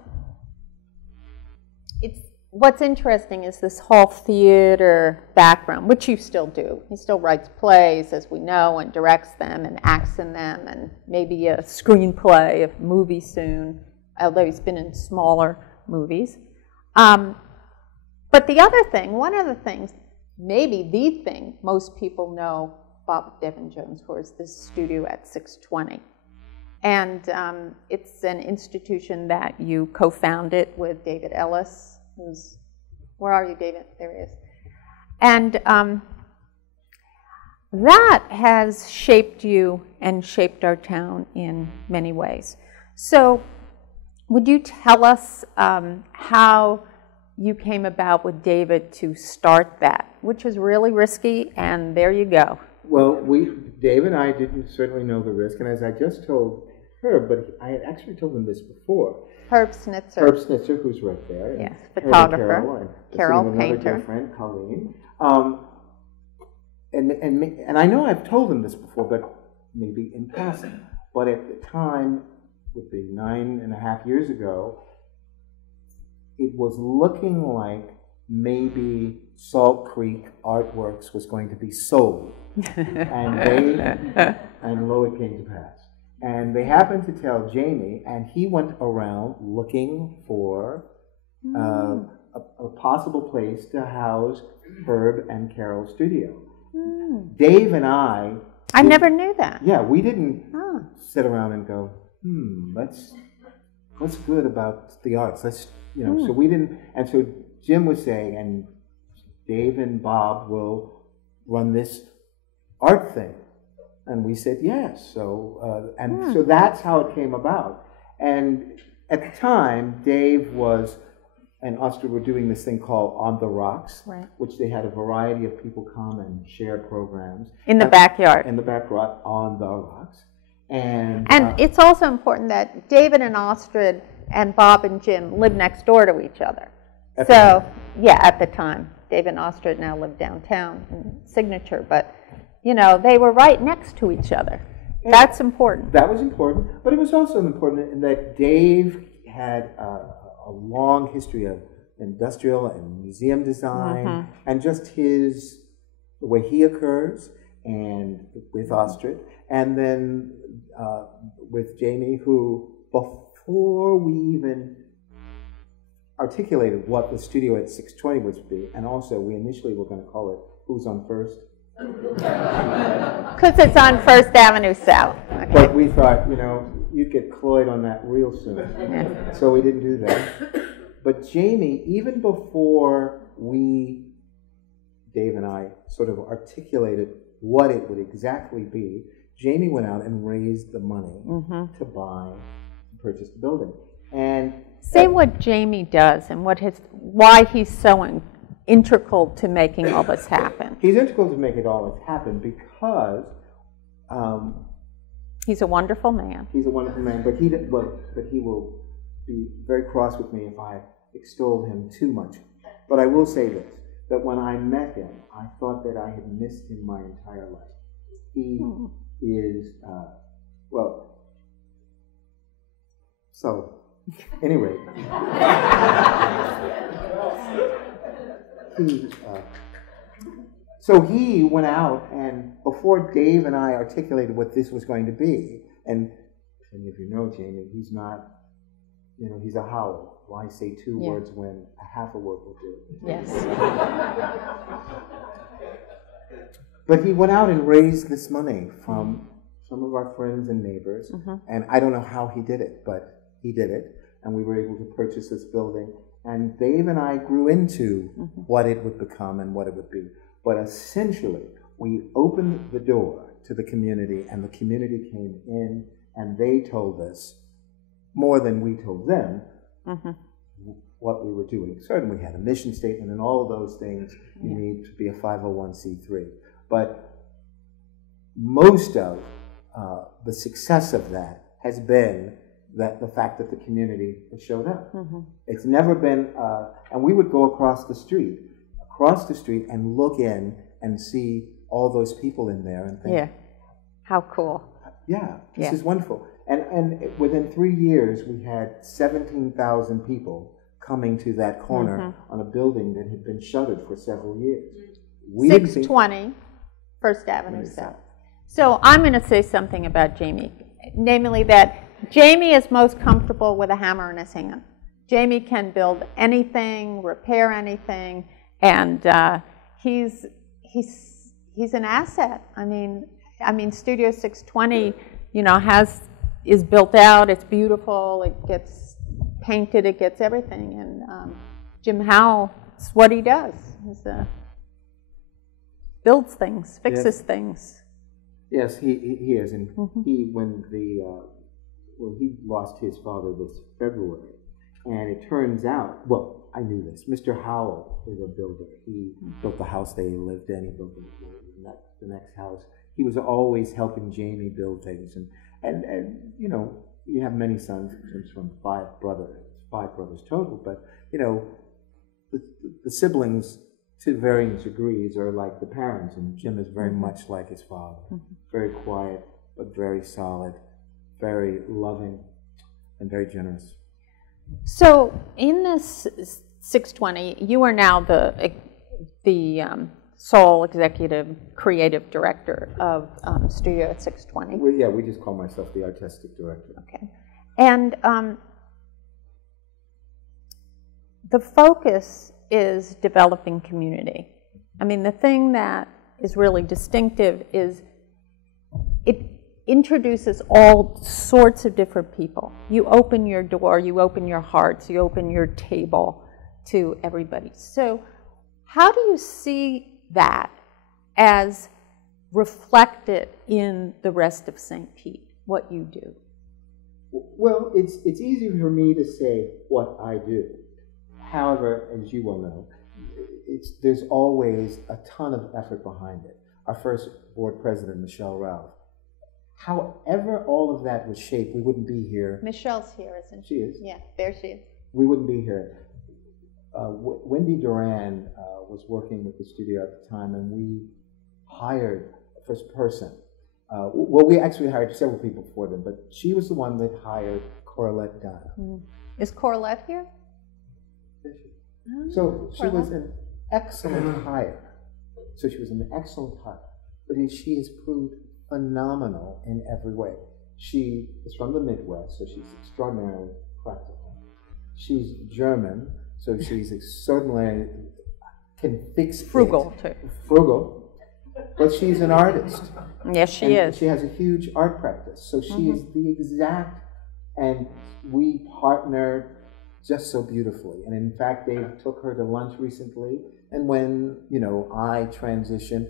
what's interesting is this whole theater background, which you still do. He still writes plays, as we know, and directs them and acts in them, and maybe a screenplay, a movie soon, although he's been in smaller movies. But the other thing, one of the things, maybe the thing most people know Bob Devin Jones for is this studio at 620. And it's an institution that you co-founded with David Ellis, who's, where are you, David? There he is. And that has shaped you and shaped our town in many ways. So would you tell us how you came about with David to start that, which was really risky, and there you go. Well, Dave and I didn't certainly know the risk, and as I just told Herb, but I had actually told him this before. Herb Snitzer. Herb Snitzer, who's right there. Yes, photographer. Carol, painter. Another dear friend, Colleen. And I know I've told him this before, but maybe in passing. But at the time, would be 9.5 years ago, it was looking like maybe Salt Creek Artworks was going to be sold. And lo, it came to pass. And they happened to tell Jamie, and he went around looking for a possible place to house Herb and Carol's studio. Dave and I never knew that. Yeah, we didn't sit around and go, what's good about the arts? Let's, you know, so we didn't, and so Jim was saying, and Dave and Bob will run this art thing. And we said yes. So so that's how it came about. And at the time, Dave and Ostrid were doing this thing called On the Rocks, which they had a variety of people come and share programs. In the backyard. In the backyard, On the Rocks. And it's also important that David and Ostrid and Bob and Jim live next door to each other. At the time. David and Ostrid now live downtown in Signature, but you know, they were right next to each other. And that's important. That was important, but it was also important in that Dave had a long history of industrial and museum design, and just the way he occurs, and with Ostrid, and then with Jamie, who before we even articulated what the studio at 620 would be, and also we initially were going to call it Who's on First? Because it's on First Avenue South. Okay. But we thought, you know, you'd get cloyed on that real soon. So we didn't do that. But Jamie, even before Dave and I, sort of articulated what it would exactly be, Jamie went out and raised the money to purchase the building. And say what Jamie does and why he's so integral to making all this happen. He's integral to make it all happen because he's a wonderful man. He's a wonderful man, but he will be very cross with me if I extol him too much. But I will say this, that when I met him, I thought that I had missed him my entire life. He is, so, anyway. So he went out, and before Dave and I articulated what this was going to be, and any of you know Jamie, he's not, he's a howl. Why say two words when a half a word will do? Yes. But he went out and raised this money from some of our friends and neighbors, and I don't know how he did it, but he did it, and we were able to purchase this building, and Dave and I grew into what it would become and what it would be. But essentially, we opened the door to the community, and the community came in, and they told us, more than we told them, what we were doing. Certainly, we had a mission statement and all of those things you need to be a 501c3. But most of the success of that has been the fact that the community has showed up. It's never been, and we would go across the street and look in and see all those people in there and think, how cool. This is wonderful. And within 3 years, we had 17,000 people coming to that corner on a building that had been shuttered for several years. 620 First Avenue South. So I'm going to say something about Jamie, namely that Jamie is most comfortable with a hammer in his hand. Jamie can build anything, repair anything, and he's an asset. I mean, Studio 620, is built out. It's beautiful. It gets painted. It gets everything. And Jim Howe, it's what he does. He builds things, fixes things. Yes, he is. And when he lost his father this February, and it turns out, I knew this. Mr. Howell is a builder. He built the house they lived in. He built the next house. He was always helping Jamie build things, and you have many sons. It's from five brothers total. But the siblings to varying degrees are like the parents, and Jim is very much like his father. Very quiet, but very solid, very loving, and very generous. So in this 620, you are now the sole executive creative director of Studio 620. We just call myself the artistic director. Okay. And the focus is developing community. I mean, the thing that is really distinctive is it introduces all sorts of different people. You open your door, you open your hearts, you open your table to everybody. So how do you see that as reflected in the rest of St. Pete, what you do? Well, it's easy for me to say what I do. However, as you well know, there's always a ton of effort behind it. Our first board president, Michelle Ralph. However all of that was shaped, we wouldn't be here. Michelle's here, isn't she? She is. Yeah, there she is. We wouldn't be here. Wendy Duran was working with the studio at the time, and we hired a first person. We actually hired several people for them, but she was the one that hired Corlette Dunn. Is Corlette here? So she was an excellent hire. But she has proved phenomenal in every way. She is from the Midwest, so she's extraordinarily practical. She's German, so she's extraordinarily can fix frugal too. Frugal, but she's an artist. Yes, she is. She has a huge art practice, so she is the exact. And we partnered just so beautifully. And in fact, Dave took her to lunch recently. And when, you know, I transition,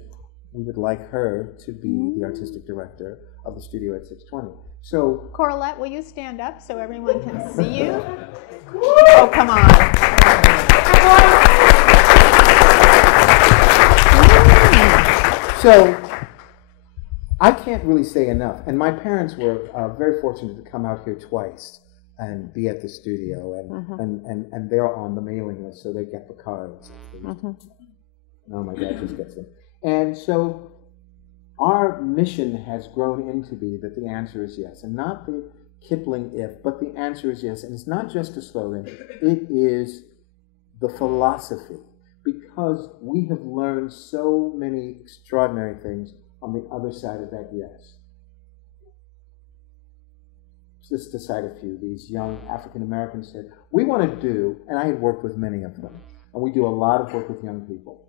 we would like her to be the artistic director of the studio at 620. So, Corlette, will you stand up so everyone can see you? Oh, come on. So, I can't really say enough. And my parents were very fortunate to come out here twice and be at the studio. And they're on the mailing list, so they get the cards. No, my dad just gets them. And so, our mission has grown into be that the answer is yes. And not the Kipling if, but the answer is yes. And it's not just a slogan, it is the philosophy. Because we have learned so many extraordinary things on the other side of that yes. Just to cite a few, these young African Americans said, we want to do, and I had worked with many of them, and we do a lot of work with young people.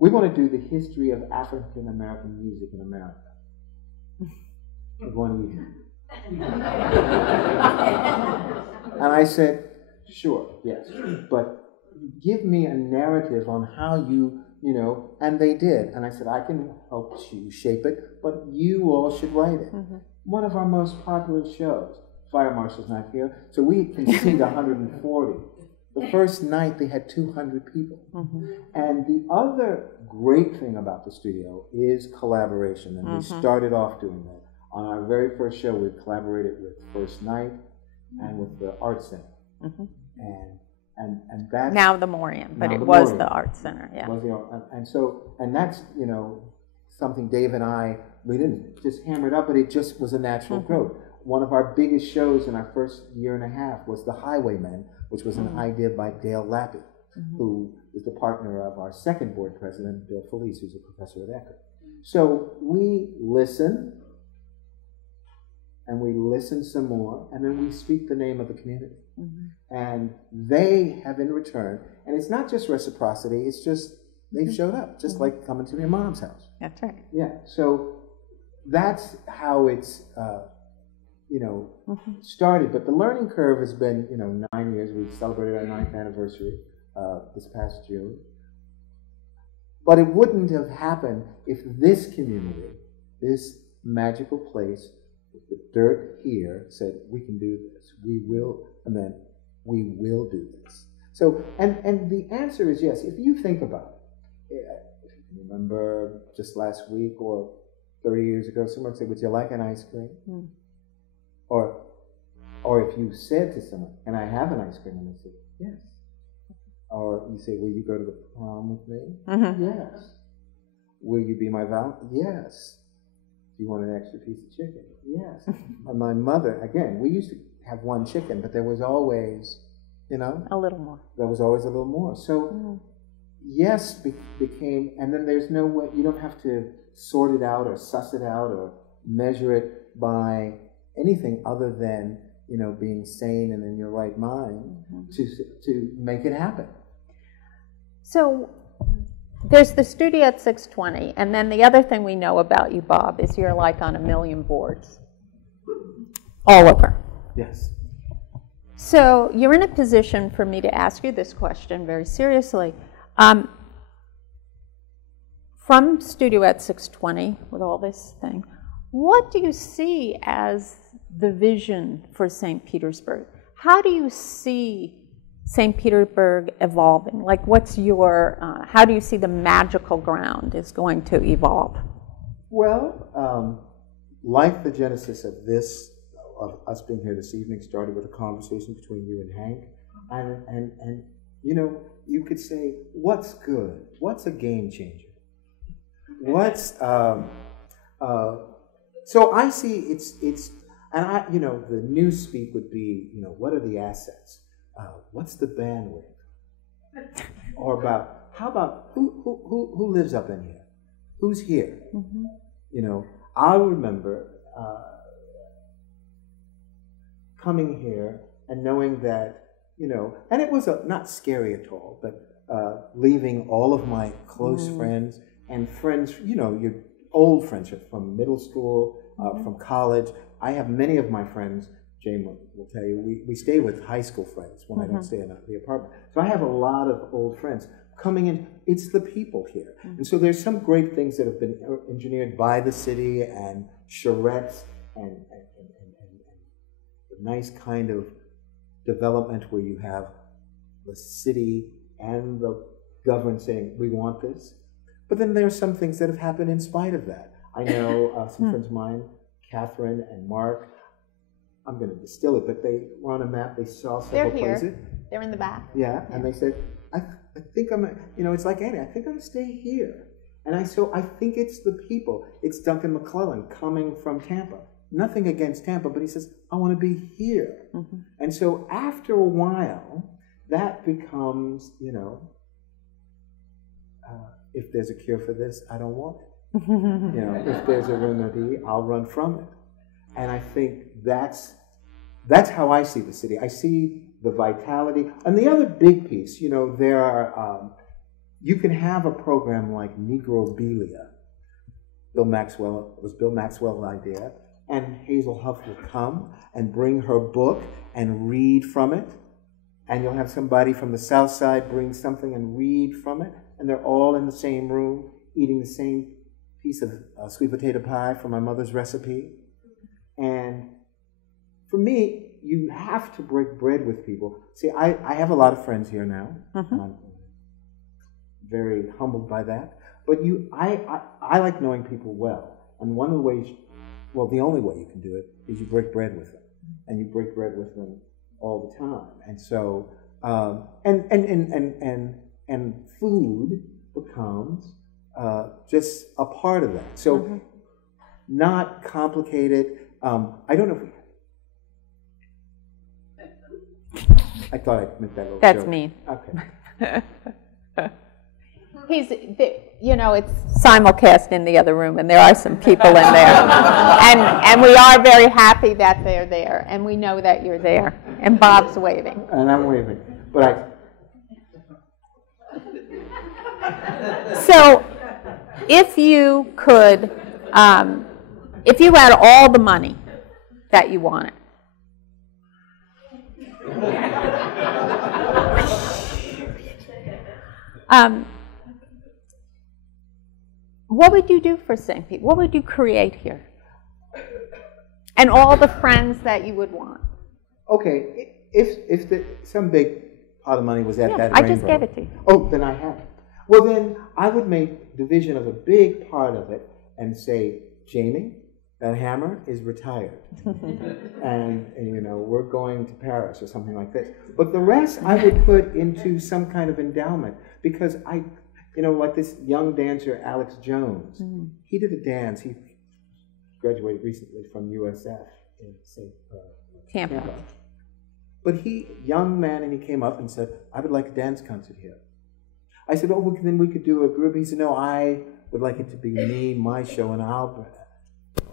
We want to do the history of African American music in America. In 1 year. And I said, sure, yes, but give me a narrative on how you know, and they did. And I said, I can help you shape it, but you all should write it. One of our most popular shows, Fire Marshal's not here, so we can seat 140. The first night they had 200 people. And the other great thing about the studio is collaboration, and we started off doing that. On our very first show, we collaborated with First Night and with the Art Center. And that's now the Morian, but it was the Art Center, yeah. And that's, you know, something Dave and I, we didn't just hammer it up, but it just was a natural growth. One of our biggest shows in our first year and a half was The Highwaymen, which was an idea by Dale Lappy, who is the partner of our second board president, Bill Felice, who's a professor at Eckerd. So we listen, and we listen some more, and then we speak the name of the community. And they have in return, and it's not just reciprocity, it's just they've showed up, just like coming to your mom's house. That's right. Yeah, so that's how it's, you know, started. But the learning curve has been, you know, 9 years. We celebrated our 9th anniversary this past June. But it wouldn't have happened if this community, this magical place, with the dirt here, said, we can do this, we will, and then we will do this. So, and the answer is yes. If you think about it, if you remember just last week or 30 years ago, someone said, would you like an ice cream? Or if you said to someone, can I have an ice cream? And they say, yes. Or you say, will you go to the prom with me? Yes. Will you be my Valentine? Yes. Do you want an extra piece of chicken? Yes. My mother, again, we used to have one chicken, but there was always, you know? A little more. There was always a little more. So, yes became, and then there's no way, you don't have to sort it out or suss it out or measure it by anything other than, you know, being sane and in your right mind to make it happen. So there's the studio at 620, and then the other thing we know about you, Bob, is you're like on 1 million boards all over. Yes. So you're in a position for me to ask you this question very seriously. From studio at 620, with all this thing, what do you see as the vision for St. Petersburg? How do you see St. Petersburg evolving? Like, what's your, how do you see the magical ground is going to evolve? Well, like the genesis of this, of us being here this evening, started with a conversation between you and Hank, and you know, you could say, what's good? What's a game changer? What's, so I see it's, and I, you know, the newspeak would be, you know, what are the assets? What's the bandwidth? Or about, how about, who lives up in here? Who's here? You know, I remember coming here and knowing that, you know, and it was not scary at all, but leaving all of my close friends and friends, you know, your old friendship from middle school, from college. I have many of my friends Jane will tell you, we stay with high school friends when I don't stay in the apartment. So I have a lot of old friends coming in. It's the people here. And so there's some great things that have been engineered by the city and charrettes and a nice kind of development where you have the city and the government saying, we want this. But then there are some things that have happened in spite of that. I know some friends of mine, Catherine and Mark, I'm going to distill it, but they were on a map, they saw several places. They're in the back. Yeah, and they said, I think I'm, it's like Annie, I think I'm going to stay here. And I think it's the people. It's Duncan McClellan coming from Tampa. Nothing against Tampa, but he says, I want to be here. And so after a while, that becomes, if there's a cure for this, I don't want it. If there's a remedy, I'll run from it. And I think that's how I see the city. I see the vitality. And the other big piece, there are, you can have a program like Negrobilia. It was Bill Maxwell's idea. And Hazel Huff will come and bring her book and read from it. And you'll have somebody from the South Side bring something and read from it. And they're all in the same room, eating the same piece of sweet potato pie from my mother's recipe. And for me, you have to break bread with people. See, I have a lot of friends here now. I'm very humbled by that. But I like knowing people well. And one of the ways, the only way you can do it is you break bread with them. And you break bread with them all the time. And so, and food becomes just a part of that. So, not complicated. I don't know if I thought I'd make that little That's joke. me. Okay. It's Simulcast in the other room, and there are some people in there. and we are very happy that they're there, and we know that you're there. And Bob's waving. And I'm waving. But So, if you could, if you had all the money that you wanted, what would you do for St. Pete? What would you create here? And all the friends that you would want. Okay, if some big pot of money was at that I rainbow. just gave it to you. Oh, then I have it. Well, then I would make division of a big part of it and say, Jamie, that hammer is retired. and we're going to Paris or something like this. But the rest I would put into some kind of endowment because like this young dancer, Alex Jones, he did a dance. He graduated recently from USF in Tampa. But young man, and he came up and said, I would like a dance concert here. I said, well, then we could do a group. He said, no, I would like it to be me, my show, and I'll...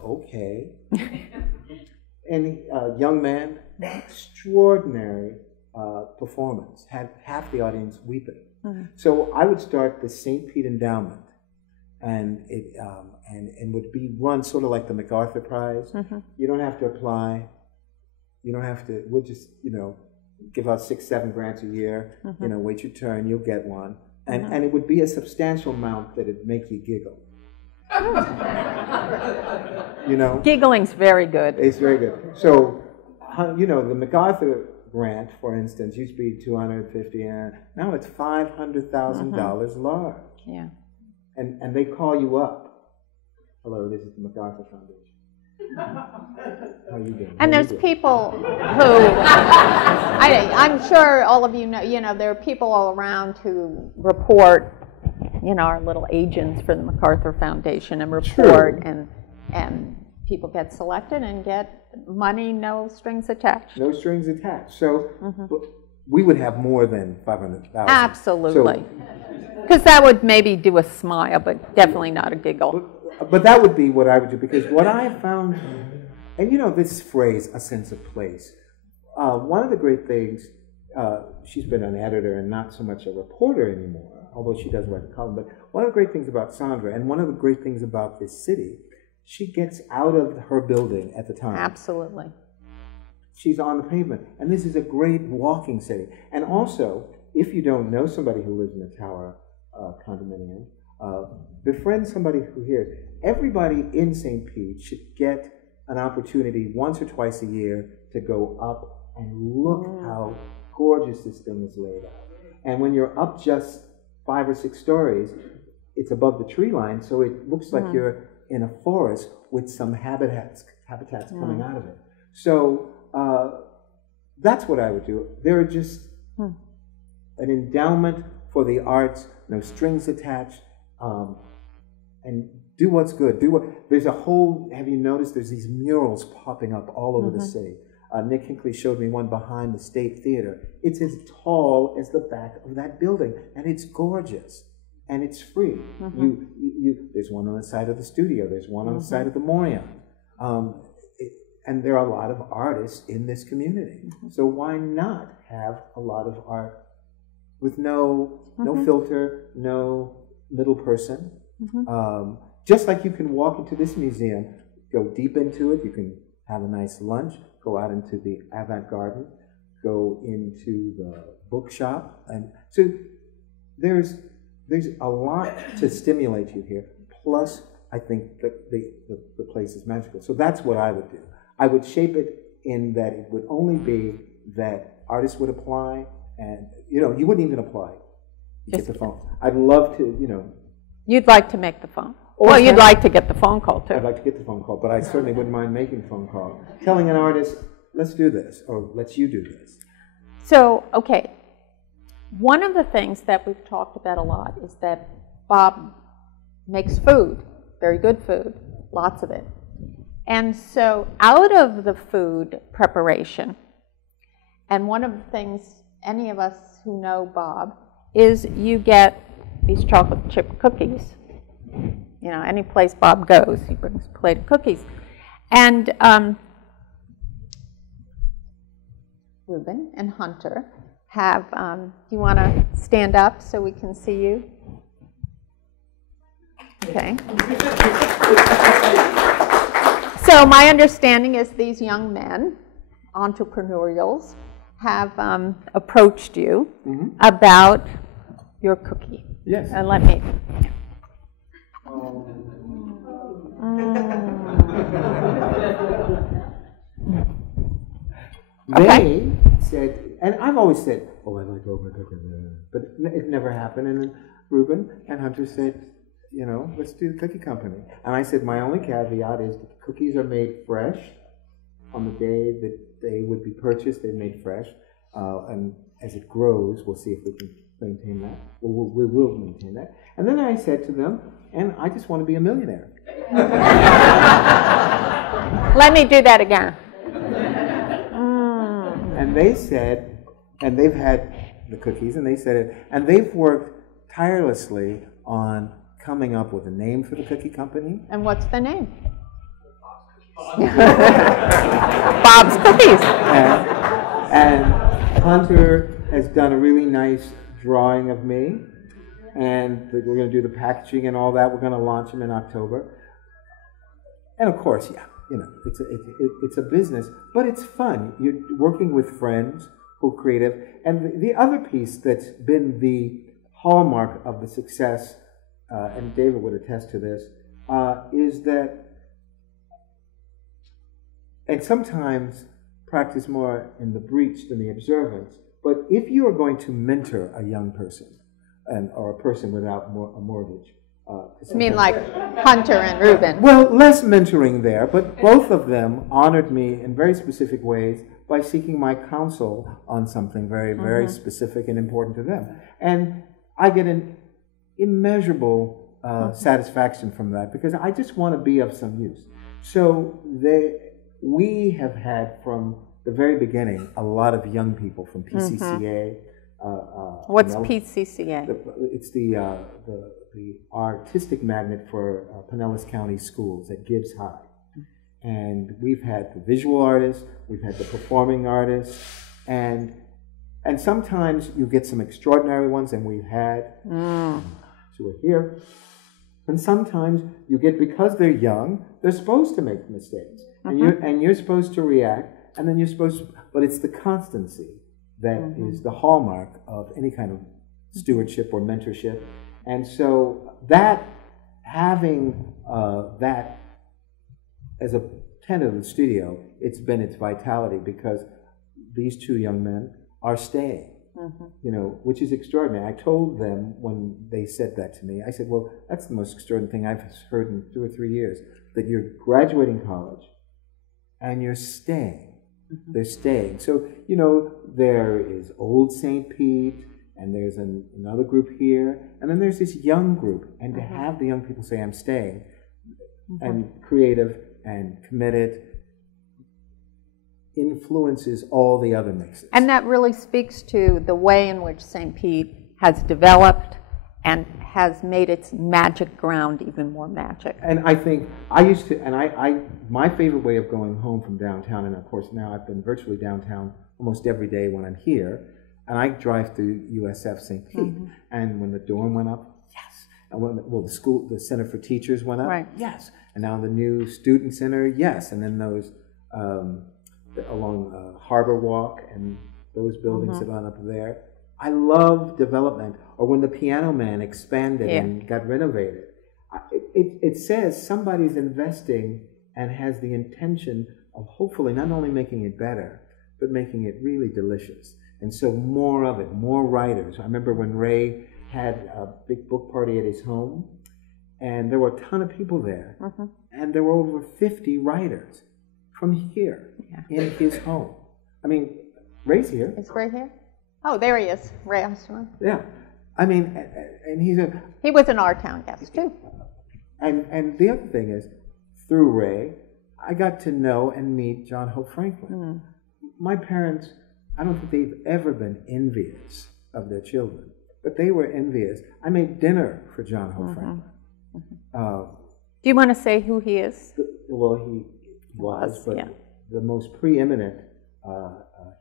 Okay. And young man, extraordinary performance, had half the audience weeping. So I would start the St. Pete Endowment, and it would be run sort of like the MacArthur Prize. You don't have to apply. You don't have to. We'll just give out 6-7 grants a year. Wait your turn, you'll get one, and it would be a substantial amount that'd make you giggle. Giggling's very good. It's very good. So, the MacArthur grant, for instance, used to be $250, and now it's $500,000 large. Yeah. And they call you up. Hello, this is the MacArthur Foundation. How are you doing? And there's people who, I'm sure all of you know, there are people all around who report, our little agents for the MacArthur Foundation and report, and people get selected and get money, no strings attached. No strings attached. So we would have more than 500,000. Absolutely. Because that would maybe do a smile, but definitely not a giggle. But that would be what I would do, because what I have found, and this phrase, a sense of place, one of the great things, she's been an editor and not so much a reporter anymore, although she does write a column, but one of the great things about Sandra, and one of the great things about this city, she gets out of her building at the time. Absolutely. she's on the pavement. And this is a great walking city. And also, if you don't know somebody who lives in a tower condominium, befriend somebody who hears. Everybody in St. Pete should get an opportunity once or twice a year to go up and look how gorgeous this thing is laid out. And when you're up just 5 or 6 stories, it's above the tree line, so it looks like you're in a forest with some habitats coming out of it. So that's what I would do. There are just an endowment for the arts, no strings attached, and do what's good. There's a whole, have you noticed there's these murals popping up all over the city? Nick Hinckley showed me one behind the State Theater. It's as tall as the back of that building, and it's gorgeous, and it's free. There's one on the side of the studio. There's one on the side of the Morion. And there are a lot of artists in this community. So why not have a lot of art with no filter, no middle person? Just like you can walk into this museum, go deep into it, you can have a nice lunch, go out into the avant-garde, go into the bookshop. And so there's a lot to stimulate you here. Plus, I think that the place is magical. So that's what I would do. I would shape it in that it would only be that artists would apply, and you wouldn't even apply. You get the phone. I'd love to, You'd like to make the phone. Well, you'd like to get the phone call too. I'd like to get the phone call, but I certainly wouldn't mind making the phone call. Telling an artist, let's do this, or let's you do this. So, okay, one of the things that we've talked about a lot is that Bob makes food, very good food, lots of it. And so out of the food preparation, and one of the things any of us who know Bob, is you get these chocolate chip cookies. Any place Bob goes, he brings a plate of cookies. And Reuben and Hunter have, do you want to stand up so we can see you? Okay. So my understanding is these young men, entrepreneurials, have approached you about your cookie. Yes. Let me. They said, and I've always said, oh, I'd like to open a cookie, but it never happened. And then Reuben and Hunter said, let's do the cookie company. And I said, my only caveat is that the cookies are made fresh on the day that they would be purchased. They're made fresh, and as it grows, we'll see if we can maintain that. We will maintain that. And then I said to them, and I just want to be a millionaire. Let me do that again. And they said, and they've had the cookies, and they said it, and they've worked tirelessly on coming up with a name for the cookie company. And what's the name? Bob's Cookies. And Hunter has done a really nice drawing of me, and we're going to do the packaging and all that. We're going to launch them in October. And of course, it's a business, but it's fun. You're working with friends who are creative. And the other piece that's been the hallmark of the success, and David would attest to this, is that, and sometimes practice more in the breach than the observance, but if you are going to mentor a young person, or a person without a mortgage, you mean like Hunter and Reuben? Well, less mentoring there, but both of them honored me in very specific ways by seeking my counsel on something very, very specific and important to them. And I get an immeasurable satisfaction from that, because I just want to be of some use. So we have had from the very beginning a lot of young people from PCCA. What's PCCA? It's the artistic magnet for Pinellas County schools at Gibbs High. And we've had the visual artists, we've had the performing artists, and sometimes you get some extraordinary ones, and we've had, so we're here. And sometimes you get, because they're young, they're supposed to make mistakes, and you're supposed to react. And then you're supposed to, but it's the constancy that is the hallmark of any kind of stewardship or mentorship. And so that, having that as a tenet of the studio, it's been its vitality, because these two young men are staying, you know, which is extraordinary. I told them when they said that to me, I said, well, that's the most extraordinary thing I've heard in 2 or 3 years, that you're graduating college and you're staying. They're staying. So, you know, there is Old St. Pete, and there's another group here, and then there's this young group. And to have the young people say, I'm staying, and creative and committed, influences all the other mixes. And that really speaks to the way in which St. Pete has developed and has made its magic ground even more magic. And I think I used to, and my favorite way of going home from downtown, and of course now I've been virtually downtown almost every day when I'm here, and I drive through USF St. Pete, and when the dorm went up, yes. And when the Center for Teachers went up, yes. And now the new Student Center, yes. And then those along Harbor Walk and those buildings that went up there. I love development. Or when the Piano Man expanded and got renovated, it says somebody's investing and has the intention of hopefully not only making it better, but making it really delicious. And so more of it, more writers. I remember when Ray had a big book party at his home, and there were a ton of people there, and there were over 50 writers from here in his home. I mean, Ray's here. Is Ray here? Oh, there he is, Ray Osterman. Yeah. I mean, and he was an Our Town guest, too. And the other thing is, through Ray, I got to know and meet John Hope Franklin. My parents, I don't think they've ever been envious of their children, but they were envious. I made dinner for John Hope Franklin. Do you want to say who he is? Well, he was, but the most preeminent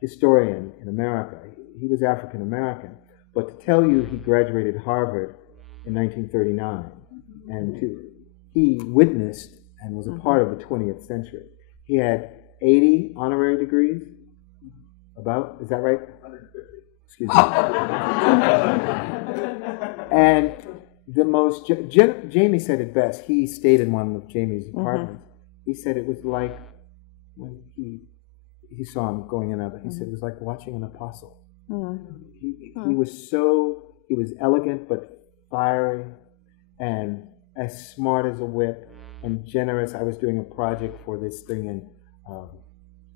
historian in America. He was African American, but to tell you he graduated Harvard in 1939, and he witnessed and was a part of the 20th century. He had 80 honorary degrees, about, is that right? 150. Excuse me. And the most, Jamie said it best. He stayed in one of Jamie's apartments. He said it was like, when he saw him going in, he said it was like watching an apostle. He was elegant but fiery, and as smart as a whip, and generous. I was doing a project for this thing in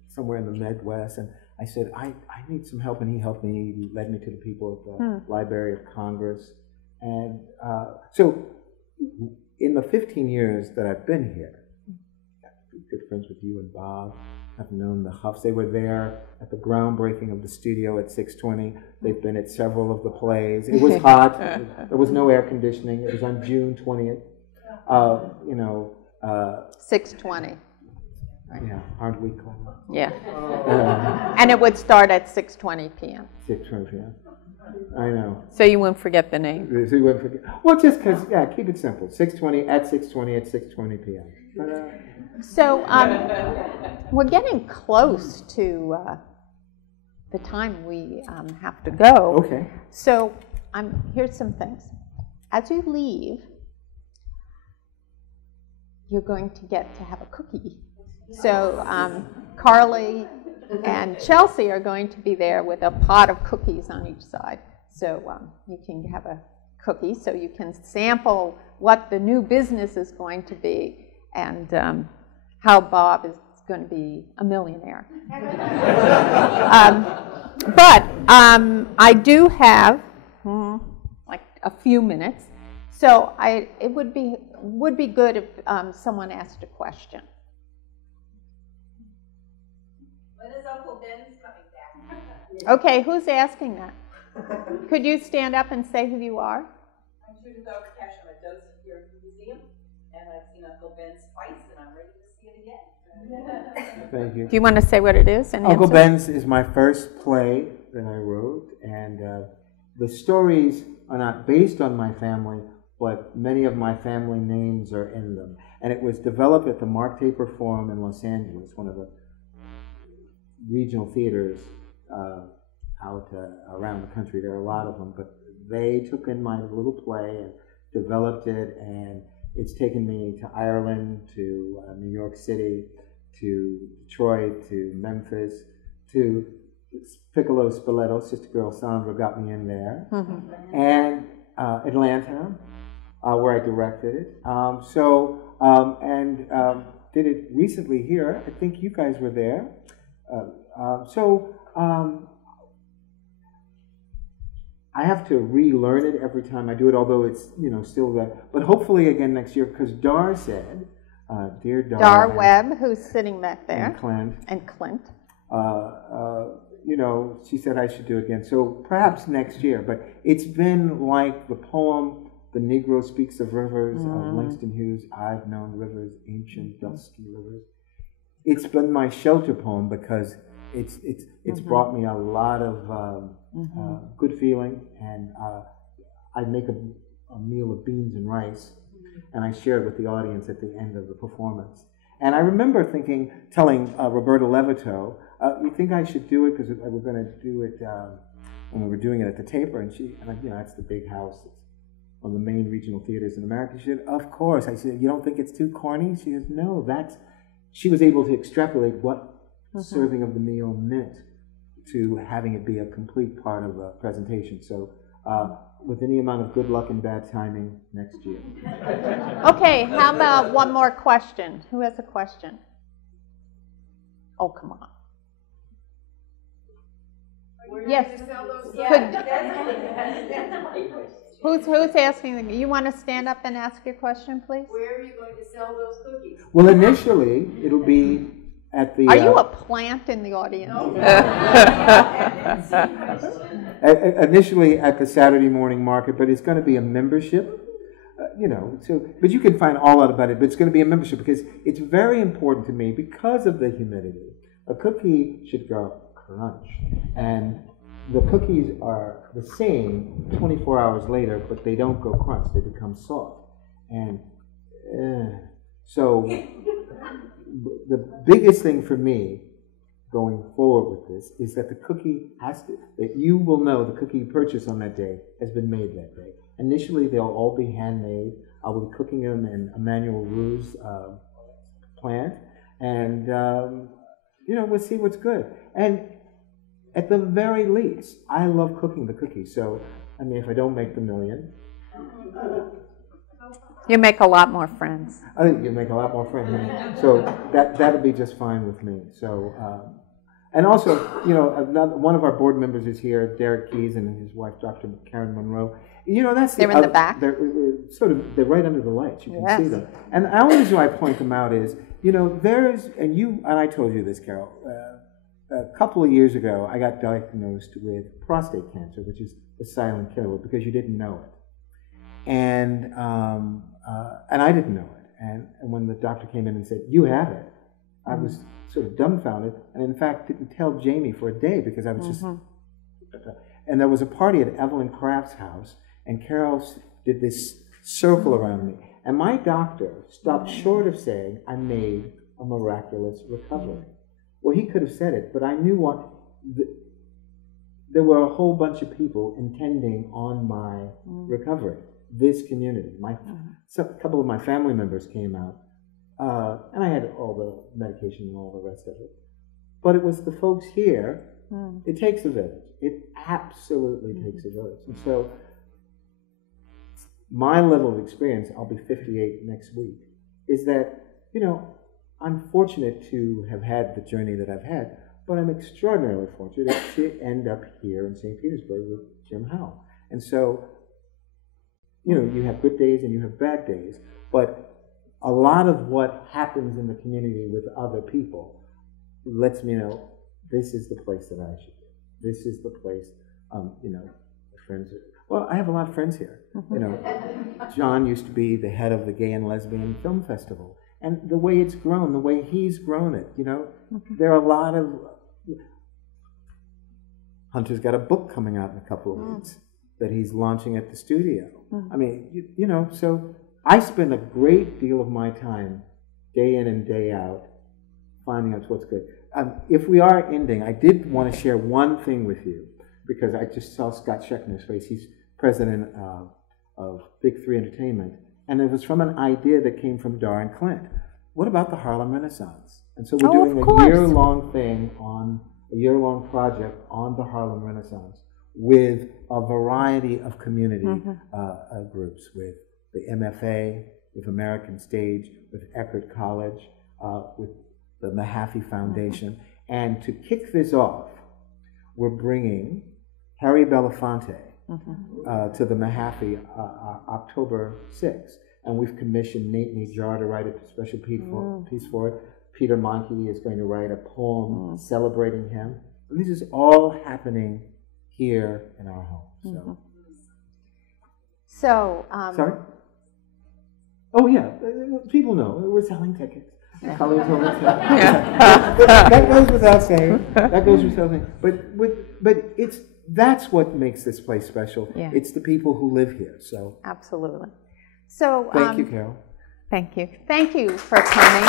somewhere in the Midwest, and I said, I need some help, and he helped me. He led me to the people at the Library of Congress. And so in the 15 years that I've been here, I've been good friends with you and Bob. I've known the Huffs. They were there at the groundbreaking of the studio at 620. They've been at several of the plays. It was hot. There was no air conditioning. It was on June 20th. 6:20. Yeah, aren't we cold? Yeah. And it would start at 6:20 p.m. 6:20 p.m. I know. So you wouldn't forget the name. So you wouldn't forget. Well, just because, keep it simple. 6:20 at 6:20 p.m. So we're getting close to the time we have to go. Okay. So here's some things. As you leave, you're going to get to have a cookie. So Carly and Chelsea are going to be there with a pot of cookies on each side. So you can have a cookie, so you can sample what the new business is going to be, and how Bob is going to be a millionaire. But I do have like a few minutes, so it would be good if someone asked a question. When is Uncle Ben's coming back? Okay, who's asking that? Could you stand up and say who you are? I'm Judith Overcash. I'm a docent here at the museum, and I've seen Uncle Ben's twice, and I'm ready to see it again. Thank you. Do you want to say what it is? And Uncle answer? Ben's is my first play that I wrote, and the stories are not based on my family, but many of my family names are in them. And it was developed at the Mark Taper Forum in Los Angeles, one of the regional theaters out around the country. There are a lot of them, but they took in my little play and developed it, and it's taken me to Ireland, to New York City, to Detroit, to Memphis, to Piccolo Spoleto. Sister Girl Sandra got me in there, and Atlanta, where I directed it. Did it recently here. I think you guys were there. I have to relearn it every time I do it, although it's still there. But hopefully again next year, because Dar said, dear Dar. Dar Webb, who's sitting back there. And Clint. And She said I should do it again. So perhaps next year. But it's been like the poem, The Negro Speaks of Rivers, of Langston Hughes. I've known rivers, ancient dusky rivers. It's been my shelter poem because it's brought me a lot of good feeling, and I make a meal of beans and rice, and I share it with the audience at the end of the performance. And I remember telling Roberta Levito, you think I should do it, because we were going to do it when we were doing it at the Taper, and that's the big house. It's one of the main regional theaters in America. She said, of course. I said, you don't think it's too corny? She says, no, she was able to extrapolate what serving of the meal meant to having it be a complete part of a presentation. So with any amount of good luck and bad timing, next year. Okay, how about one more question? Who has a question? Oh, come on. Yes. Who's asking? You want to stand up and ask your question, please? Where are you going to sell those cookies? Well, initially, it'll be at the... Are you a plant in the audience? Initially at the Saturday morning market, but it's going to be a membership, but you can find all out about it, but it's going to be a membership because it's very important to me because of the humidity. A cookie should go crunch, and the cookies are the same 24 hours later, but they don't go crunch, they become soft. And so the biggest thing for me going forward with this is that the cookie that you will know the cookie you purchase on that day has been made that day. Initially, they'll all be handmade. I'll be cooking them in Emmanuel Roux's plant, and we'll see what's good. And at the very least, I love cooking the cookies. So, if I don't make the million, you make a lot more friends. I think you make a lot more friends. So that'll be just fine with me. So, and also, one of our board members is here, Derek Keyes, and his wife, Dr. Karen Monroe. They're in the back. They're right under the lights. You can see them. And the only reason I point them out is, and I told you this, Carol. A couple of years ago, I got diagnosed with prostate cancer, which is a silent killer because you didn't know it. And I didn't know it. And when the doctor came in and said, you have it, I was sort of dumbfounded, and in fact didn't tell Jamie for a day because I was just... And there was a party at Evelyn Craft's house, and Carol did this circle around me. And my doctor stopped short of saying, I made a miraculous recovery. Well, he could have said it, but I knew there were a whole bunch of people intending on my recovery. This community. A couple of my family members came out, and I had all the medication and all the rest of it. But it was the folks here. It takes a village. It absolutely takes a village. And so my level of experience, I'll be 58 next week, is that, I'm fortunate to have had the journey that I've had, but I'm extraordinarily fortunate to end up here in St. Petersburg with Jim Howe. And so, you have good days and you have bad days, but a lot of what happens in the community with other people lets me know this is the place that I should be. This is the place, friends. Well, I have a lot of friends here. John used to be the head of the Gay and Lesbian Film Festival. And the way it's grown, the way he's grown it, there are a lot of... Hunter's got a book coming out in a couple of weeks that he's launching at the studio. So I spend a great deal of my time, day in and day out, finding out what's good. If we are ending, I did want to share one thing with you, because I just saw Scott Schechner's face. He's president of Big 3 Entertainment, and it was from an idea that came from Darren Clint. What about the Harlem Renaissance? And so we're doing a year-long thing a year-long project on the Harlem Renaissance with a variety of community groups, with the MFA, with American Stage, with Eckerd College, with the Mahaffey Foundation. And to kick this off, we're bringing Harry Belafonte to the Mahaffey October 6th. And we've commissioned Nate Nejar to write a special piece for it. Peter Monkey is going to write a poem celebrating him. And this is all happening here in our home. So, sorry? Oh, yeah. People know. We're selling tickets. That goes without saying. That goes without saying. But that's what makes this place special. Yeah. It's the people who live here. So absolutely. So thank you, Carol. Thank you. Thank you for coming.